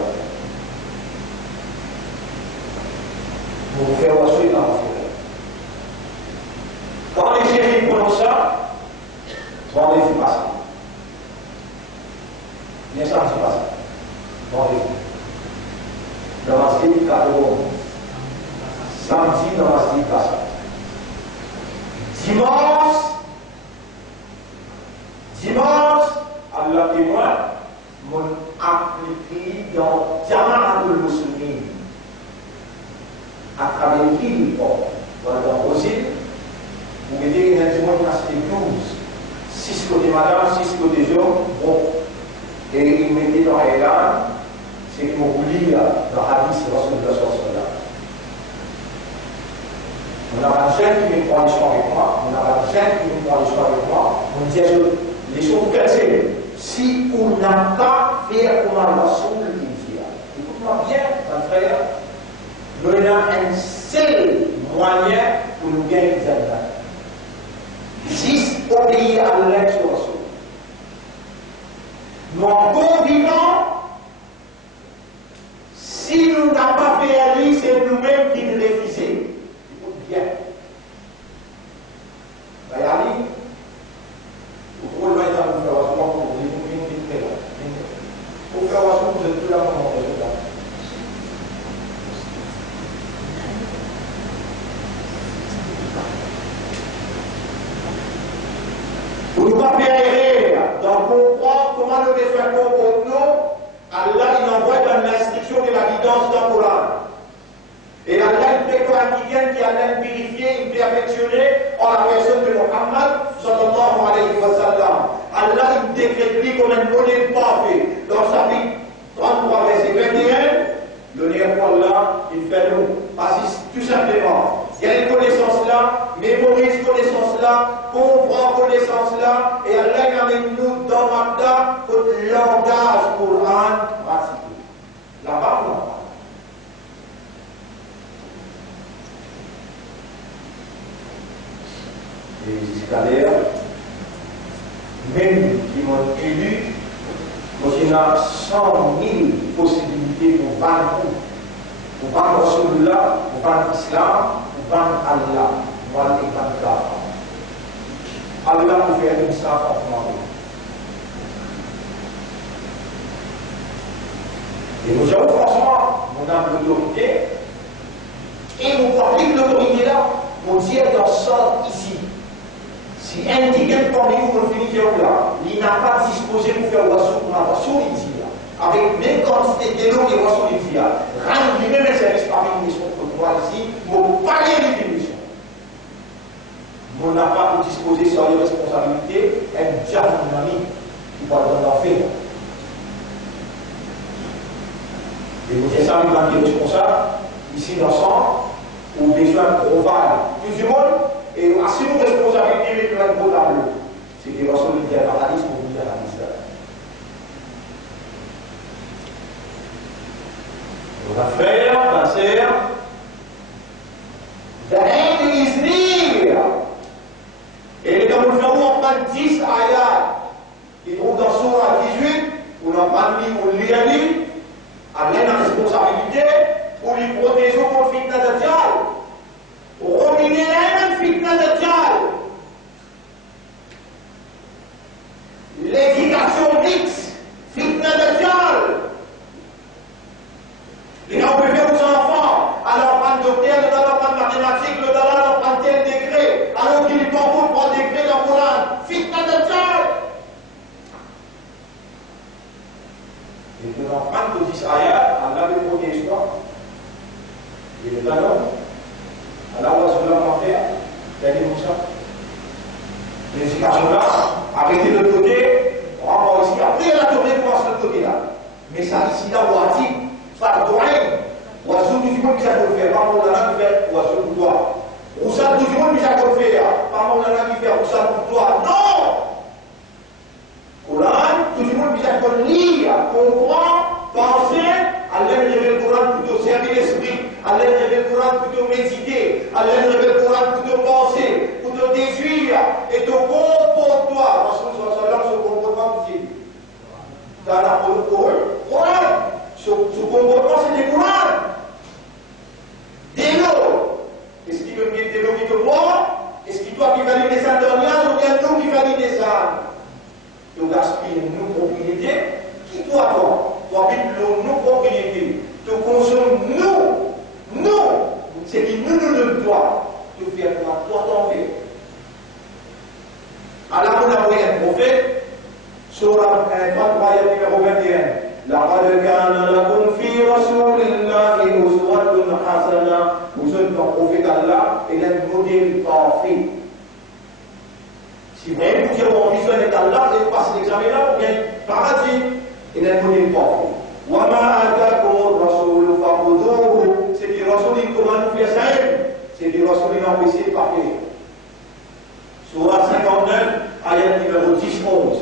Vous faire reçu dans la forêt. Quand les chéris font ça, rendez-vous passé. Bien ça, c'est passé. Rendez-vous. Dans la suite, samedi, dans la suite, passé. Dimanche, Allah témoin, mon appliqué dans Jama'atul Muslimin. À travers qui il porte? Dans le Brésil, vous mettez une dimanche à 12. 6 côtés madame, 6 côtés hommes, bon. Et il mettait dans les langues, c'est qu'il vous lit dans la hadith de la là. On a un jeune qui me prend l'histoire avec moi, on a un jeune qui me prend l'histoire avec moi, on dit les choses cassées. Si on n'a pas fait comme Allah semble qu'il fait, écoute-moi bien, mon frère, nous avons un seul moyen pour nous gagner des avantages. Juste obéir à l'exploration. Nous en convivant, si nous n'avons pas fait à lui, c'est nous-mêmes qui nous refusons. Écoute bien. Ali, vous pouvez le mettre à vous faire un pour vous dire, pour faire un vous êtes plus là pour mon résultat. Vous ne pouvez pas faire donc comprendre comment nous devons faire comprendre nous. Allah, il envoie dans l'instruction de la guidance dans le Coran. Et Allah, il fait quelqu'un qui a vérifié, il perfectionné en la personne de Muhammad, sallallahu alayhi wa sallam. Allah, il décrète lui comme un modèle parfait. Dans sa vie, 33, verset 21, L'honneur pour Allah, il fait nous. Assiste tout simplement. Il y a une connaissance là, mémorise connaissance là, comprend connaissance là, et Allah amène nous dans Magda pour le langage Coran pratiqué. Là-bas, non. Les escalaires, même qui m'ont élu, il y a 100 000 possibilités pour vaincre. Pour vaincre Rasulullah, pour vaincre l'Islam, pour vaincre Allah, pour vaincre Allah. Allah pour faire une histoire franchement. Et nous avons franchement mon âme d'autorité, et nous appliquons l'autorité là, pour dire dans sort ici. Si un tigre parmi vous le finit là, il n'a pas disposé pour faire oiseau pour avoir son ici, avec même quantité de l'eau et oiseau ici, rendre lui-même un service parmi nous, son pouvoir ici, pour parler de définition. On n'a pas pour disposer sur les responsabilités, un diable ami qui va dans l'enfer. Et vous dites ça, nous avons des responsables, ici dans le centre, ou des gens provables, tout le monde. Et assumons responsabilité avec le gros tableau. C'est des personnes qui disent à la liste pour vous dire à la liste. On va faire, passer. The end is near. Et quand nous faisons, on prend 10 ayats qui trouvent dans Surah 18, on en prend on lit à lui, à l'aide de la responsabilité pour lui protéger contre le fitna de Djal. ومن الآن فتنة دجال l'éducation mixte فتنة دجال les gens peuvent faire aux enfants alors prendre docteur, le dalal prendre mathématiques, le dalal prendre tel décret alors qu'il est pas pour prendre décret dans le Coran فتنة دجال et que l'on prend de 10 ayats Allah veut protéger toi et le dalal Allah va faire, il y a des ça. L'éducation là, arrêtez de l'autre côté, on va ici, après il y a la tournée pour ce l'autre côté là. Mais ça ici là, on a dit, ça doit rien. On a tout le monde qui a fait, pas mon lana qui fait, on a tout pour toi. On sait tout le monde qui a fait, pas mon lana qui fait, on sait pour toi. Non! Coran, tout le monde qui a fait lire, comprendre, penser, Allah révèle le Coran plutôt servir l'esprit. Allah révèle le Coran plutôt méditer. Allah révèle le Coran plutôt penser, plutôt déduire. Et ton comportement, parce que ce comportement qui est dans la Coran, ce comportement c'est des Coran. Des lots. Est-ce qu'il veut mettre des lots qui te voient? Est-ce qu'il doit valider ça dernière ou bien nous qui valide ça? Donc, gaspiller nos propriétés. Qui doit toi? Toi, nos propriétés. Tu consommes nous. C'est qui nous donne toi. Tu fais pour toi tomber. Alors, on a envoyé un prophète sur la ayat numéro 21. لقد كان لكم في رسول الله أسوة حسنة. Vous êtes un prophète d'Allah et un modèle parfait. Si même vous avez en vision avec Allah, vous passez l'examen là, ou bien paradis, il est un modèle parfait. وما آتاكم الرسول فخذوه. C'est du Rasoul comment nous faire ça. C'est du Rasoul empêché par faire. Surah 59, ayat numéro 10-11.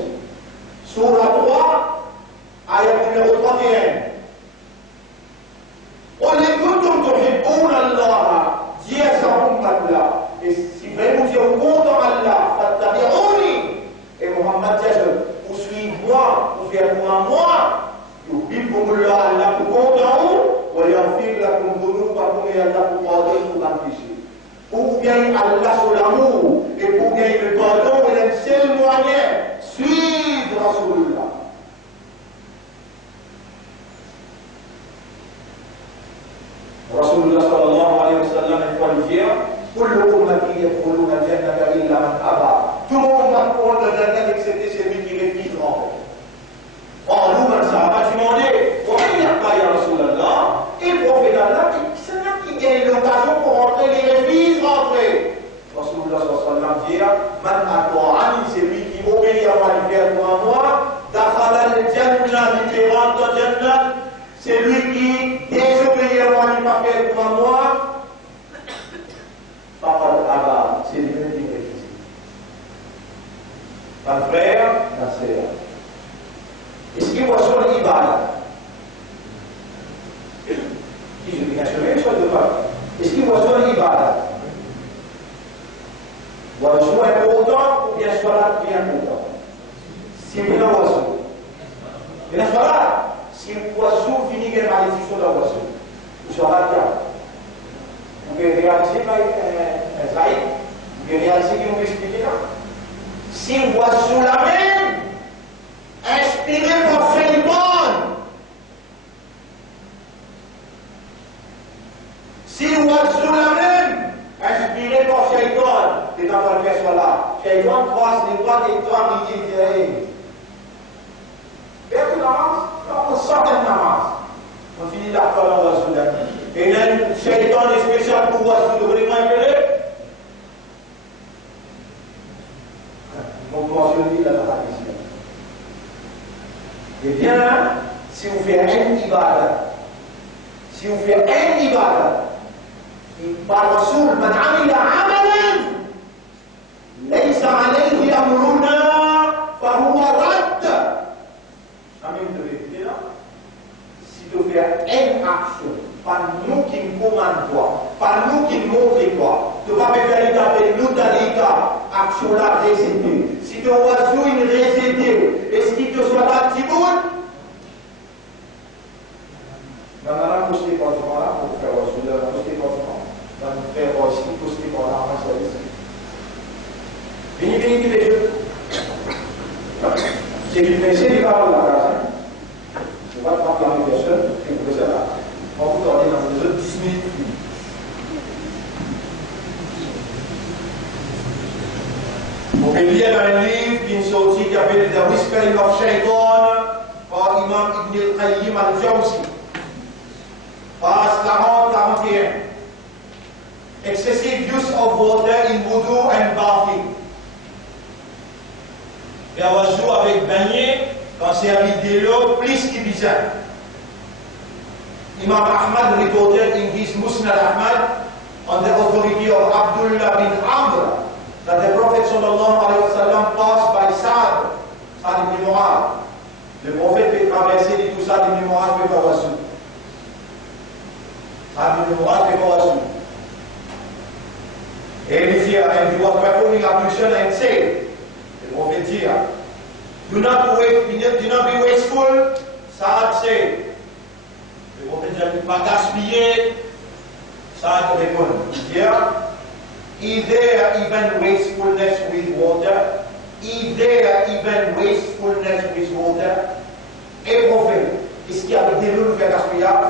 Surah 3, ayat numéro 31. قل إن كنتم تحبون الله جيسهم الله. Et si vraiment vous êtes content Allah, fattabi'uni. Et Muhammad dit, poursuivez-moi, pour faire moi. يحببكم الله Allah pour content ou ويغفر لكم ذنوبكم et Allah pour pardonner vos péchés. Pour gagner Allah sur l'amour et pour gagner le pardon, il y a un seul moyen, suivre Rasulullah. Rasulullah sallallahu alayhi wa sallam une fois il dit كل أمتي يدخلون الجنة إلا من أبى. Tout le monde va prendre la Jannah excepté celui qui refuse d'entrer. Or nous, on ne s'est pas demandé, comment il n'y a pas ya Rasulallah et le prophète d'Allah, c'est là qui gagne l'occasion pour rentrer, les refuses rentrer. Rasulullah sallallahu alayhi wa sallam dit Man ata'ani, c'est lui qui obéit à moi, il fait pour moi, dakhala al-jannah, il rentre dans le Jannah, c'est lui qui avec moi, papa Abba, c'est lui-même qui réfléchit. Pas frère, la sœur. Est-ce qu'il voit sur l'Ibad? Je viens sur une chose de pas. Est-ce qu'il voit sur l'Ibad? Oiseau important ou bien soit là bien important? Si vous avez un oiseau. Mais n'est-ce pas là? Si l'oiseau finit avec la malédiction d'un oiseau, vous serez là. Vous pouvez réaliser un zaïd, vous pouvez réaliser qu'il nous explique là. Si l'oiseau la même, inspiré par Shaitan, si l'oiseau la même, inspiré par Shaitan, les enfants le soit là, Shaitan croise les doigts des doigts qui disent faire une namaz, on sort d'une namaz. On finit la parole en oiseau d'année. Et là, Shaitan est spécial pour oiseau, vous voulez m'appeler? On mentionne la tradition. Eh bien, si vous faites un ibadah, il parle sur man amila amalan, laysa alayhi amruna, fahuwa radd. Amen, vous devez écouter là. Si tu fais une action, pas nous qui me commande toi, pas nous qui me montre toi, tu vas me faire taper l'outalika, action là récitée. Si tu vas jouer une récitée, est-ce qu'il te soit là, Tiboun? Dans la posté pour là, pour faire aussi, dans la posté pour dans le faire aussi, posté pour là, on va se dire. Venez, les jeux. C'est une pensée qui parle de la case. Je ne vais pas prendre la personne, et vous pouvez là. On va vous donner dans les autres 10 minutes. Vous pouvez lire dans un livre qui est sorti qui s'appelle The Whispering of Shaitan par Imam Ibn al-Qayyim al-Jawzi. Page 40-41. Excessive use of water in wudu and bathing. Et on va jouer avec baigner quand c'est avec de l'eau plus qu'il besoin. Imam Ahmad reported in his Musnad Ahmad on the authority of Abdullah bin Amr that the Prophet sallallahu alayhi wa sallam passed by Sa'd ibn Mu'adh. Le prophète peut traverser de tout Sa'd ibn Mu'adh peut faire wazou. Sa'd ibn Mu'adh peut faire wazou. And if you are performing ablution and say, the Prophet here, do not be wasteful, Sa'd said. Le Prophet dit, ne pas gaspiller, Sa'd répond, here, is there even wastefulness with water? Is there even wastefulness with water? Et Prophet, est-ce qu'il y a des l'eau de faire gaspillage?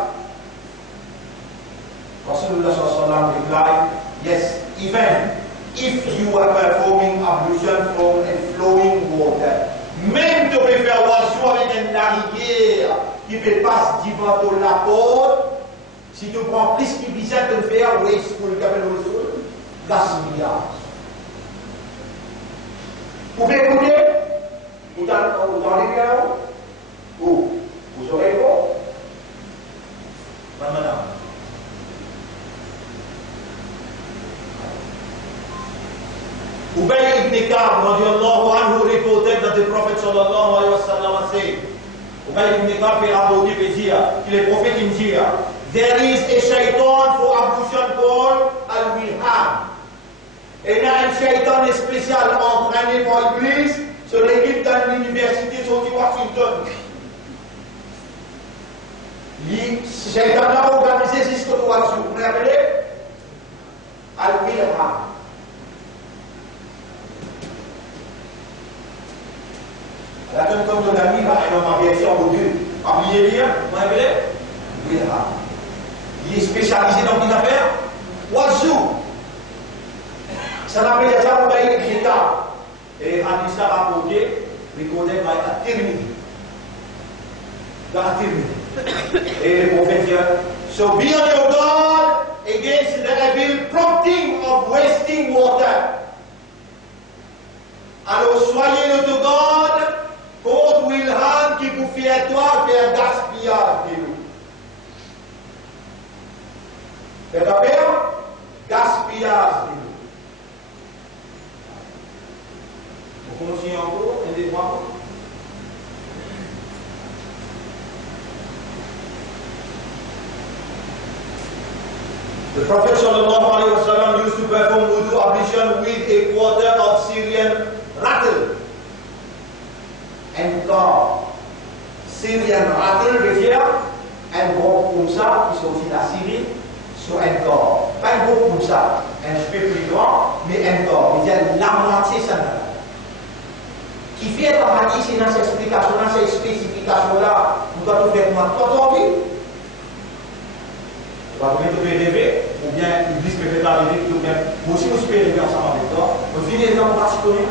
Rasulullah sallallahu alayhi wa sallam replied, yes, even if you are performing ablution from a flowing water. Même tu peux faire oiseau avec une rivière qui peut passer devant de la porte, si tu prends plus qu'il besoin de faire wasteful, gaspillage. Vous pouvez écouter? Vous entendez bien? Vous aurez quoi? Madame. Ubay ibn Ka'b radiallahu anhu reported that the Prophet sallallahu alayhi wa sallam said, Ubay ibn Ka'b fait rapporter et dire que le prophète dit, there is a shaitan for ablution called al-wilham. Et là, un shaitan spécial entraîné par Iblis sur l'équipe de l'université de Washington. Le shaitan a organisé jusqu'au Washington. Vous vous rappelez? Al-wilham. La donne comme ton ami, en version au deux. Parmi les liens, vous rappelez? Wilham. Il est spécialisé dans une affaire. Wazou. Ça n'appelle déjà au pays de l'État. Et Hadith a rapporté, recordé par At-Tirmidhi. Et le prophète dit, so be on your guard against the evil prompting of wasting water. Alors soyez notre garde contre Wilham qui vous fait toi faire gaspillage de l'eau. C'est-à-dire, gaspillage de l'eau. On continue encore, un des trois. The Prophet sallallahu alaihi wasallam used to perform wudu ablution with a quarter of Syrian rattle. Encore, Syrian rattle veut dire un gros comme ça qui sortit de la Syrie sur un corps. Pas un gros comme ça, un peu plus grand, mais un corps. Il y a la moitié ça. Qui fait dans ma c'est dans cette explication, dans cette spécification-là, vous doit tout faire moi toi envie. On va vous rêver, ou bien l'Église peut arriver, ou bien vous aussi vous pouvez rêver ensemble avec toi. Vous finissez les gens particuliers.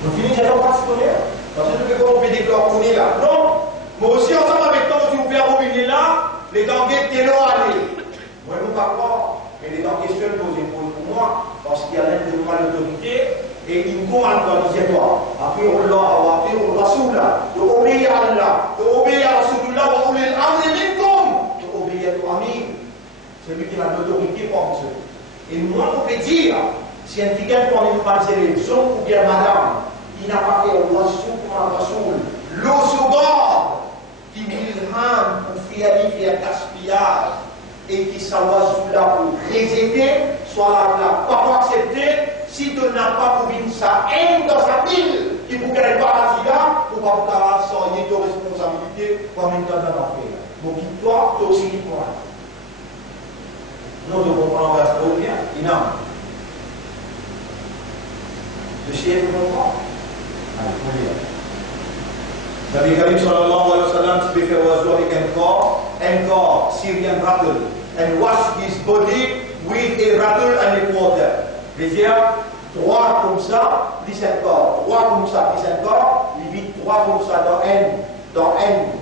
Vous finissez les gens particuliers. Parce que nous pouvons pas dire qu'on est là. Non, moi aussi ensemble avec toi, si vous pouvez revenir là, les temps qui étaient là, allez. Moi, je ne pas croire, mais les temps questions posées pour moi, parce qu'il y a l'un de l'autorité, et il me commande dans les toi. Après, on l'a sous là, de obéir à Allah, de obéir à Rasulullah, de obéir à Allah, de obéir à Ami. Celui qui a l'autorité pour Dieu. Et moi, on peut dire, si un quelqu'un prend une panne d'élection, ou bien madame, il n'a pas fait un rasoul pour un rasoul, l'eau seconde, qui milham pour faire gaspillage, et qui s'envoie là pour réserver, soit là, pas pour accepter, si tu n'as pas pour venir sa haine dans sa ville, qui pour qu'elle pas là, pour pas pouvoir sortir de responsabilité, pour même temps dans l'enfer. Donc, toi, tu aussi pour moi. Nous devons prendre un peu bien, il n'a. Le chien de mon corps. Allez, on y va. Nabi Karim sallallahu alayhi wa sallam, tu peux faire oiseau avec un corps, Syrian rattle, and wash his body with a rattle and a water. C'est-à-dire, 3 comme ça, 17 corps, 3 comme ça, 17 corps, il vit 3 comme ça dans une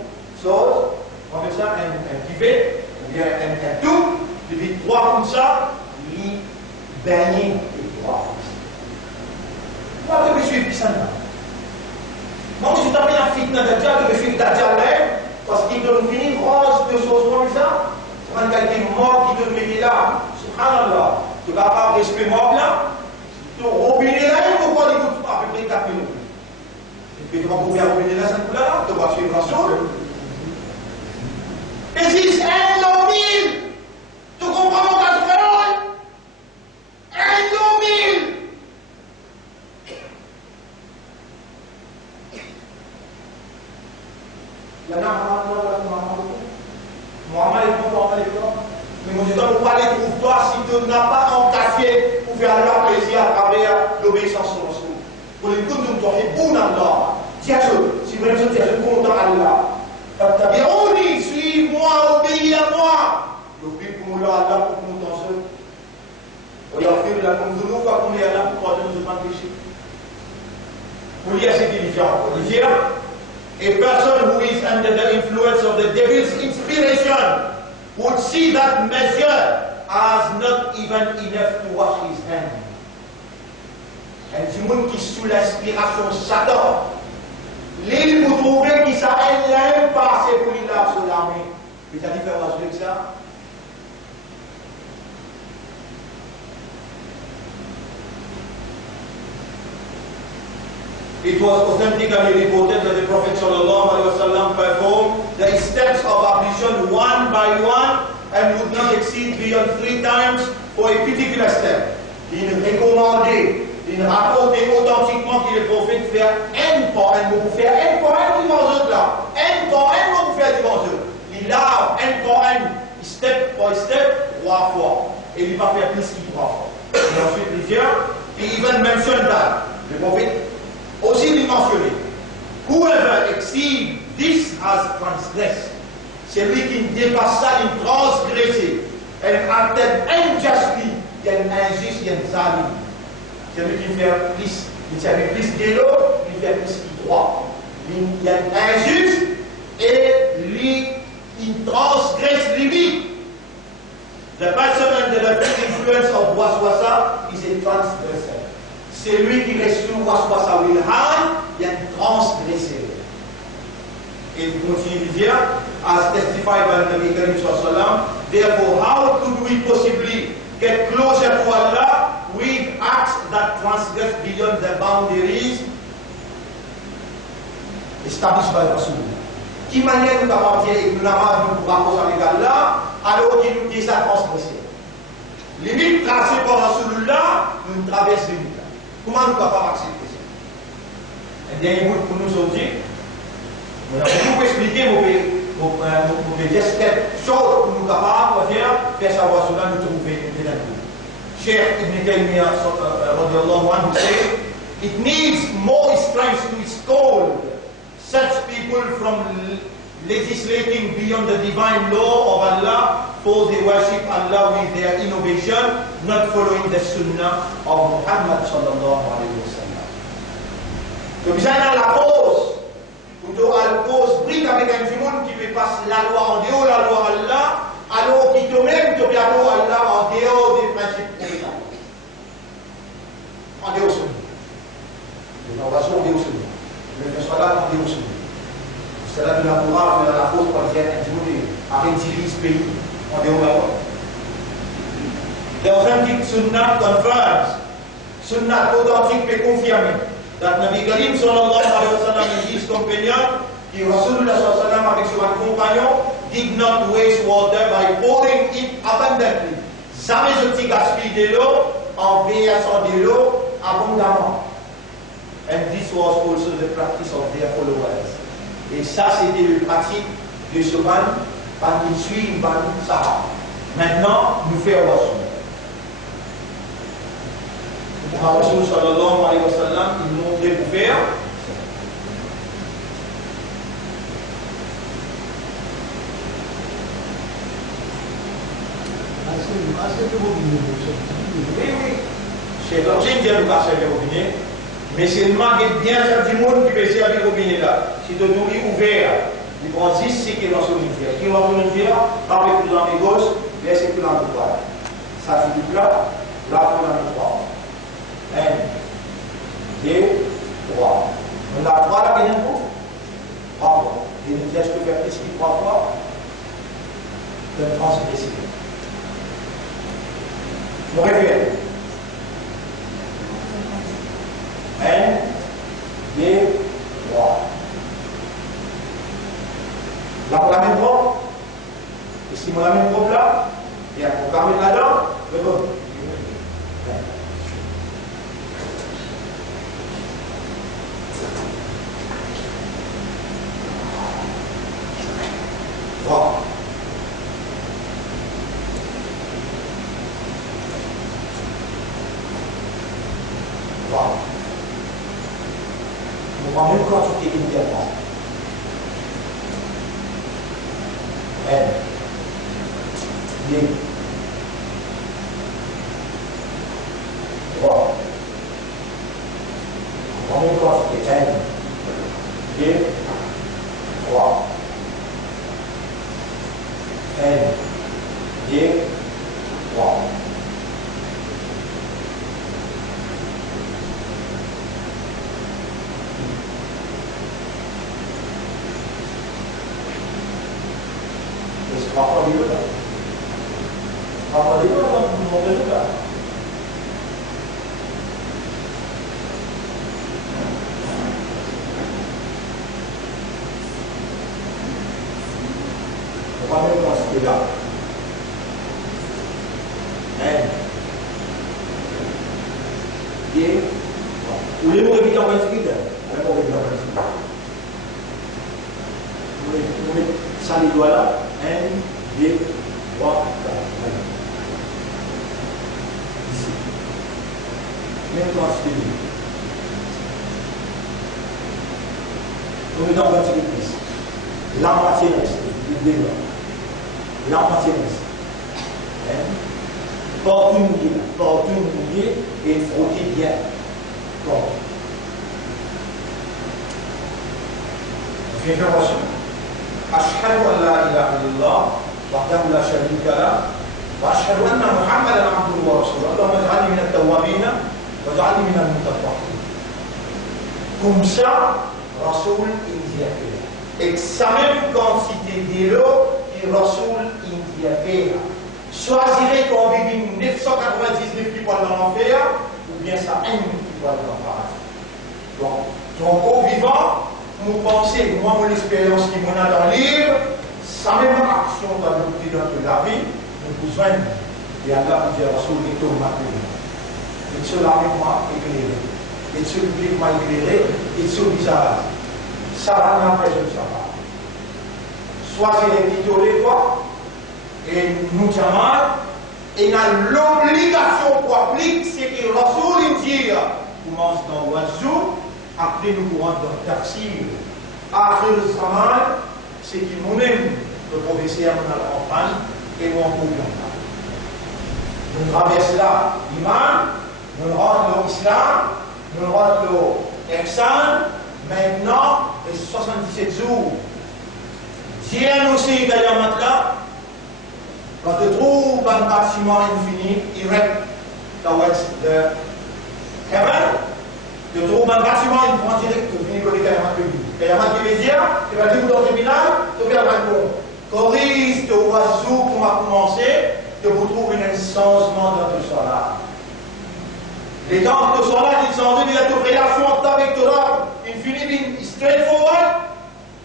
chose, on fait ça, un duvet, ou bien un tout. Il vit 3 comme ça, il baigne les 3. Moi, je vais suivre ça. Moi, je suis tapé un fitna d'Adja, je vais suivre d'Adja parce qu'il donne une rose de choses comme ça. C'est un quelqu'un mort qui donne mes là. Subhanallah. Tu vas pas respect mort là. Tu robinet là, il faut pas l'écouter à peu près 4 minutes. Et tu vas pouvoir robinet là, ça ne là, tu vas suivre la chose. Et si c'est un homme, tu comprends mon cas. Un homme. Il y en a Mohamed est bon. Mais moi je dois vous parler pour toi si tu n'as pas un café pour faire leur plaisir à travers l'obéissance au Rasoul. Pour les coups de toi, c'est bon Allah. Tiens, si vous voulez, je content Allah. Tabi'ouni, suis-moi, obéis à moi. L'obéis pour Allah pour nous dans ce. Il y a fait la conduite, pas qu'on est là pour pardonner nos péchés. Pour lire ces diligents, pour dire. A person who is under the influence of the devil's inspiration would see that measure as not even enough to wash his hands. Et du monde qui sous l'inspiration Satan, l'île vous trouvez qui ça elle pas assez pour l'île sur l'armée. Vous avez différence avec ça? It was authentically reported that the Prophet ﷺ performed the steps of ablution one by one and would not exceed beyond 3 times for a particular step. Il recommandait, il rapportait authentiquement que le prophète fait un par un, vous faire un par un devant eux là, un par un vous faire devant eux. Il lave un par un, step by step, 3 fois. Et il ne va pas faire plus que 3 fois. Et ensuite il dit, he even mentioned that. Le prophète aussi lui mentionné. Whoever exceeds this has transgressed. Celui qui dépasse ça, il transgresse. Elle acted unjustly. Il y a une injuste, il y a une zalim. Celui qui fait plus, il fait plus de l'eau, il fait plus qu'il droit. Il y a une injuste et lui, il transgresse limite. The person under the influence of waswasa is a transgressor. C'est lui qui reste sous waswasa wilhan, il y a une transgresseur. Et il continue de dire, as testified by Nabi Karim Sallallahu Alaihi Wasallam. Therefore, how could we possibly get closer to Allah with acts that transgress beyond the boundaries established by Rasulullah? Qui manière nous avons dit que nous avons nous rapprocher avec Allah alors qu'il nous dit ça transgresser? Limite tracée par Rasulullah, nous traversons limite. Comment nous capables d'accepter ça? Un dernier mot pour nous aujourd'hui. Nous avons beaucoup expliqué, vous pouvez dire quelque chose pour nous capables de faire savoir cela, nous trouver dans le monde. Cheikh Ibn Taymiyyah radiallahu anhu said, it needs more strength to scold such people from legislating beyond the divine law of Allah, for they worship Allah with their innovation, not following the sunnah of Muhammad sallallahu alayhi wa sallam. Donc, j'ai la cause, plutôt à la cause, brique avec un monde qui fait passer la loi en dehors de la loi Allah, alors qu'il te même te bien Allah en dehors des principes communautaires. En dehors de sunnah. L'innovation en dehors de sunnah. Le salat en dehors de sunnah. C'est là que la courage de la cause pour dire un monde à retirer ce pays en dehors de la loi. The authentic sunnah confirms, sunnah authentique peut confirmer that Nabi Karim sallallahu alayhi wa sallam and his companion, qui Rasulullah sallallahu alayhi wa sallam avec son compagnon, did not waste water by pouring it abundantly. Jamais je gaspille de l'eau en versant de l'eau abondamment. And this was also the practice of their followers. Et ça c'était le pratique de ce ban qui suit ban Sahaba. Maintenant, nous faisons la sunna. Rasul sallallahu alayhi wa sallam, il nous montrait pour faire. Oui. C'est l'objet de passer le robinet, mais c'est le manque bien du monde qui peut servir le robinet là. Si tu nous ouvert, il prend 10 c'est qu'il va se faire. Qui va se faire avec le dans les gauches, laissez tout dans le droit. Ça fait du plat, là pour dans le droit. 1, 2, 3. On a 3 là, bien pour. Bravo. Et nous disons, je peux faire plus que 3 fois. De transgresser. On répète. 1, 2, 3. Là, pour la même robe. Et si on la même robe là, et on va mettre là-dedans, le bon. Voilà. Voilà. On va même quand tu t'es immédiatement. Bien. Voilà. On va même quand tu t'es bien. 3. 1, 2, 3. Est-ce qu'on va pas lire là? On va pas lire là, vous montrer tout là. On va même passer là. 1, 2, 3. Vous voulez vous réveiller en 28? Allez, vous réveiller en 28. Vous mettez ça les doigts là. 1, 2, 3, 4. Ici. Même quand c'est lui. Vous mettez en 28 ici. Là, on va tirer ici. L'empathience. Partout mouillé et frotter bien. Bon. Référention. أشهد أن لا إله إلا الله وحده لا شريك له وأشهد أن محمدا عبده ورسوله اللهم اجعلني من التوابين واجعلني من المتطهرين. Comme ça, Rasoul il dit. Et ça même quand quantité d'eau et Rasoul Indien. Choisirez qu'on vive 999 qui vont dans l'enfer ou bien ça un qui va dans le paradis. Donc au vivant, nous pensons, moi mon expérience qui m'en a dans le livre, sa même action dans la vie, nous besoin et Allah vous dit Rasoul et tout maintenant. Et cela avec moi éclairé. Et ce public m'a éclairé, et ce bizarre. Ça va n'empêcher de savoir. Choisirez les toi, et nous jamans, et on a l'obligation pour appliquer ce que Rasoul dit. Commence dans Wazou, après nous courons dans Tafsir. Après le Zaman, c'est qui nous-mêmes, le professeur, nous allons comprendre, et nous en pouvons. Nous traversons là l'Iman, nous rentrons l'Islam, nous rentrons l'Ihsan, maintenant, les 77 jours. Dieu nous sait d'ailleurs maintenant, quand tu trouves un bâtiment infini, direct towards the heaven, tu trouves un bâtiment, il prend direct, tu finis par les Kayamat de vie. Kayamat qui veut dire, tu vas dire dans le tribunal, tu vas faire un bon. Corrige ton oiseau qu'on va commencer, tu vous trouves un changement dans tout ça là. Les temps que sont là, ils sont en train de relation avec toi, infini, straightforward,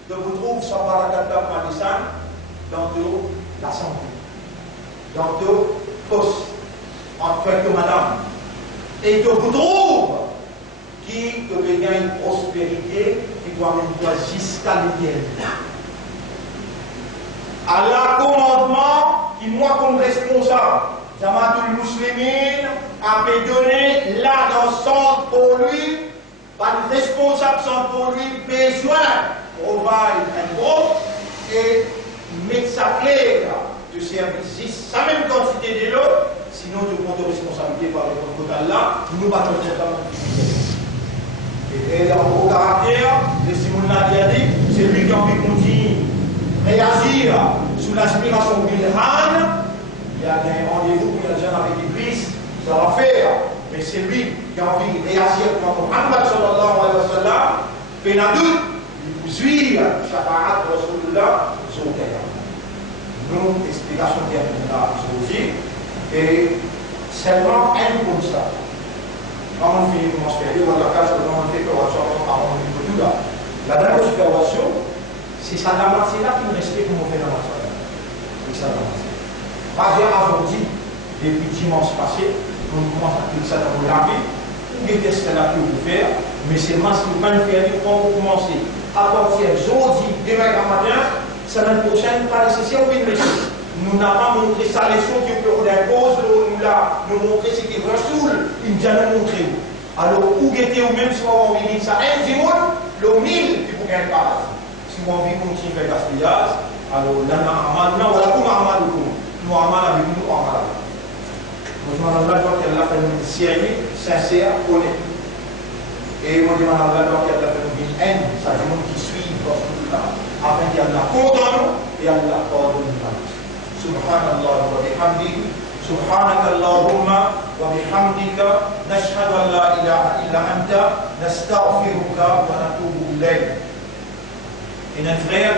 tu vous trouves ça par la carte Madison dans la santé, dans ton poste, en tant que madame. Et tu vous trouves qui te gagne une prospérité qui doit même toi jusqu'à l'éternité. Allah commandement qui moi comme responsable, Jamatul Muslimin a donné là dans son pour lui, par le responsable sans pour lui besoin provide un groupe et mettre sa clé de service, sa même quantité de l'eau, sinon tu prends de responsabilité par le côté d'Allah, nous battons certainement. Et dans vos caractères, le Simon Nadi a dit, c'est lui qui a envie de continuer réagir sous l'aspiration Bilhan. Il y a un rendez-vous pour les gens avec l'Église, ça va faire. Mais c'est lui qui a envie de réagir comme Muhammad sallallahu alayhi wa sallam, fait la doute, il suit Shafa'at Rasulullah sur le terrain. Nous, explication terminale aussi, et seulement un constat. Quand on finit comment se faire, on a casse, on fait que on sort avant de tout là. La dernière supervision, c'est ça la c'est là qui nous respecte comme on fait dans la soirée. C'est ça la pas bien avant dit, depuis dimanche passé, on commence à appliquer ça dans la vie, ou bien qu'est-ce qu'elle a pu vous faire, mais c'est moi qui va faire quand vous commencez. À partir d'aujourd'hui, demain matin, semaine prochaine, pas nécessaire ou une leçon. Nous n'avons pas montré sa leçon qui peut nous impose, nous montrer ce qui Rasoul, il nous a montré. Alors, où était ou même si on a envie de ça, un dimanche, le 1000 qui vous gagne pas. Si on a envie de continuer à faire gaspillage, alors là, on a comme Ahmad ou nous Ahmad avec nous, Ahmad avec nous. Moi, je m'en ai qu'elle a fait une série sincère, honnête. Et moi, je m'en ai qu'elle a fait une haine, ça, du monde qui suit Rasulullah, afin qu'il y en a condamné et Allah pardonne. Subhanallah wa bihamdihi, subhanaka Allahumma wa bihamdika, nashhadu an la ilaha illa anta, nastaghfiruka wa natubu ilayk. Et notre frère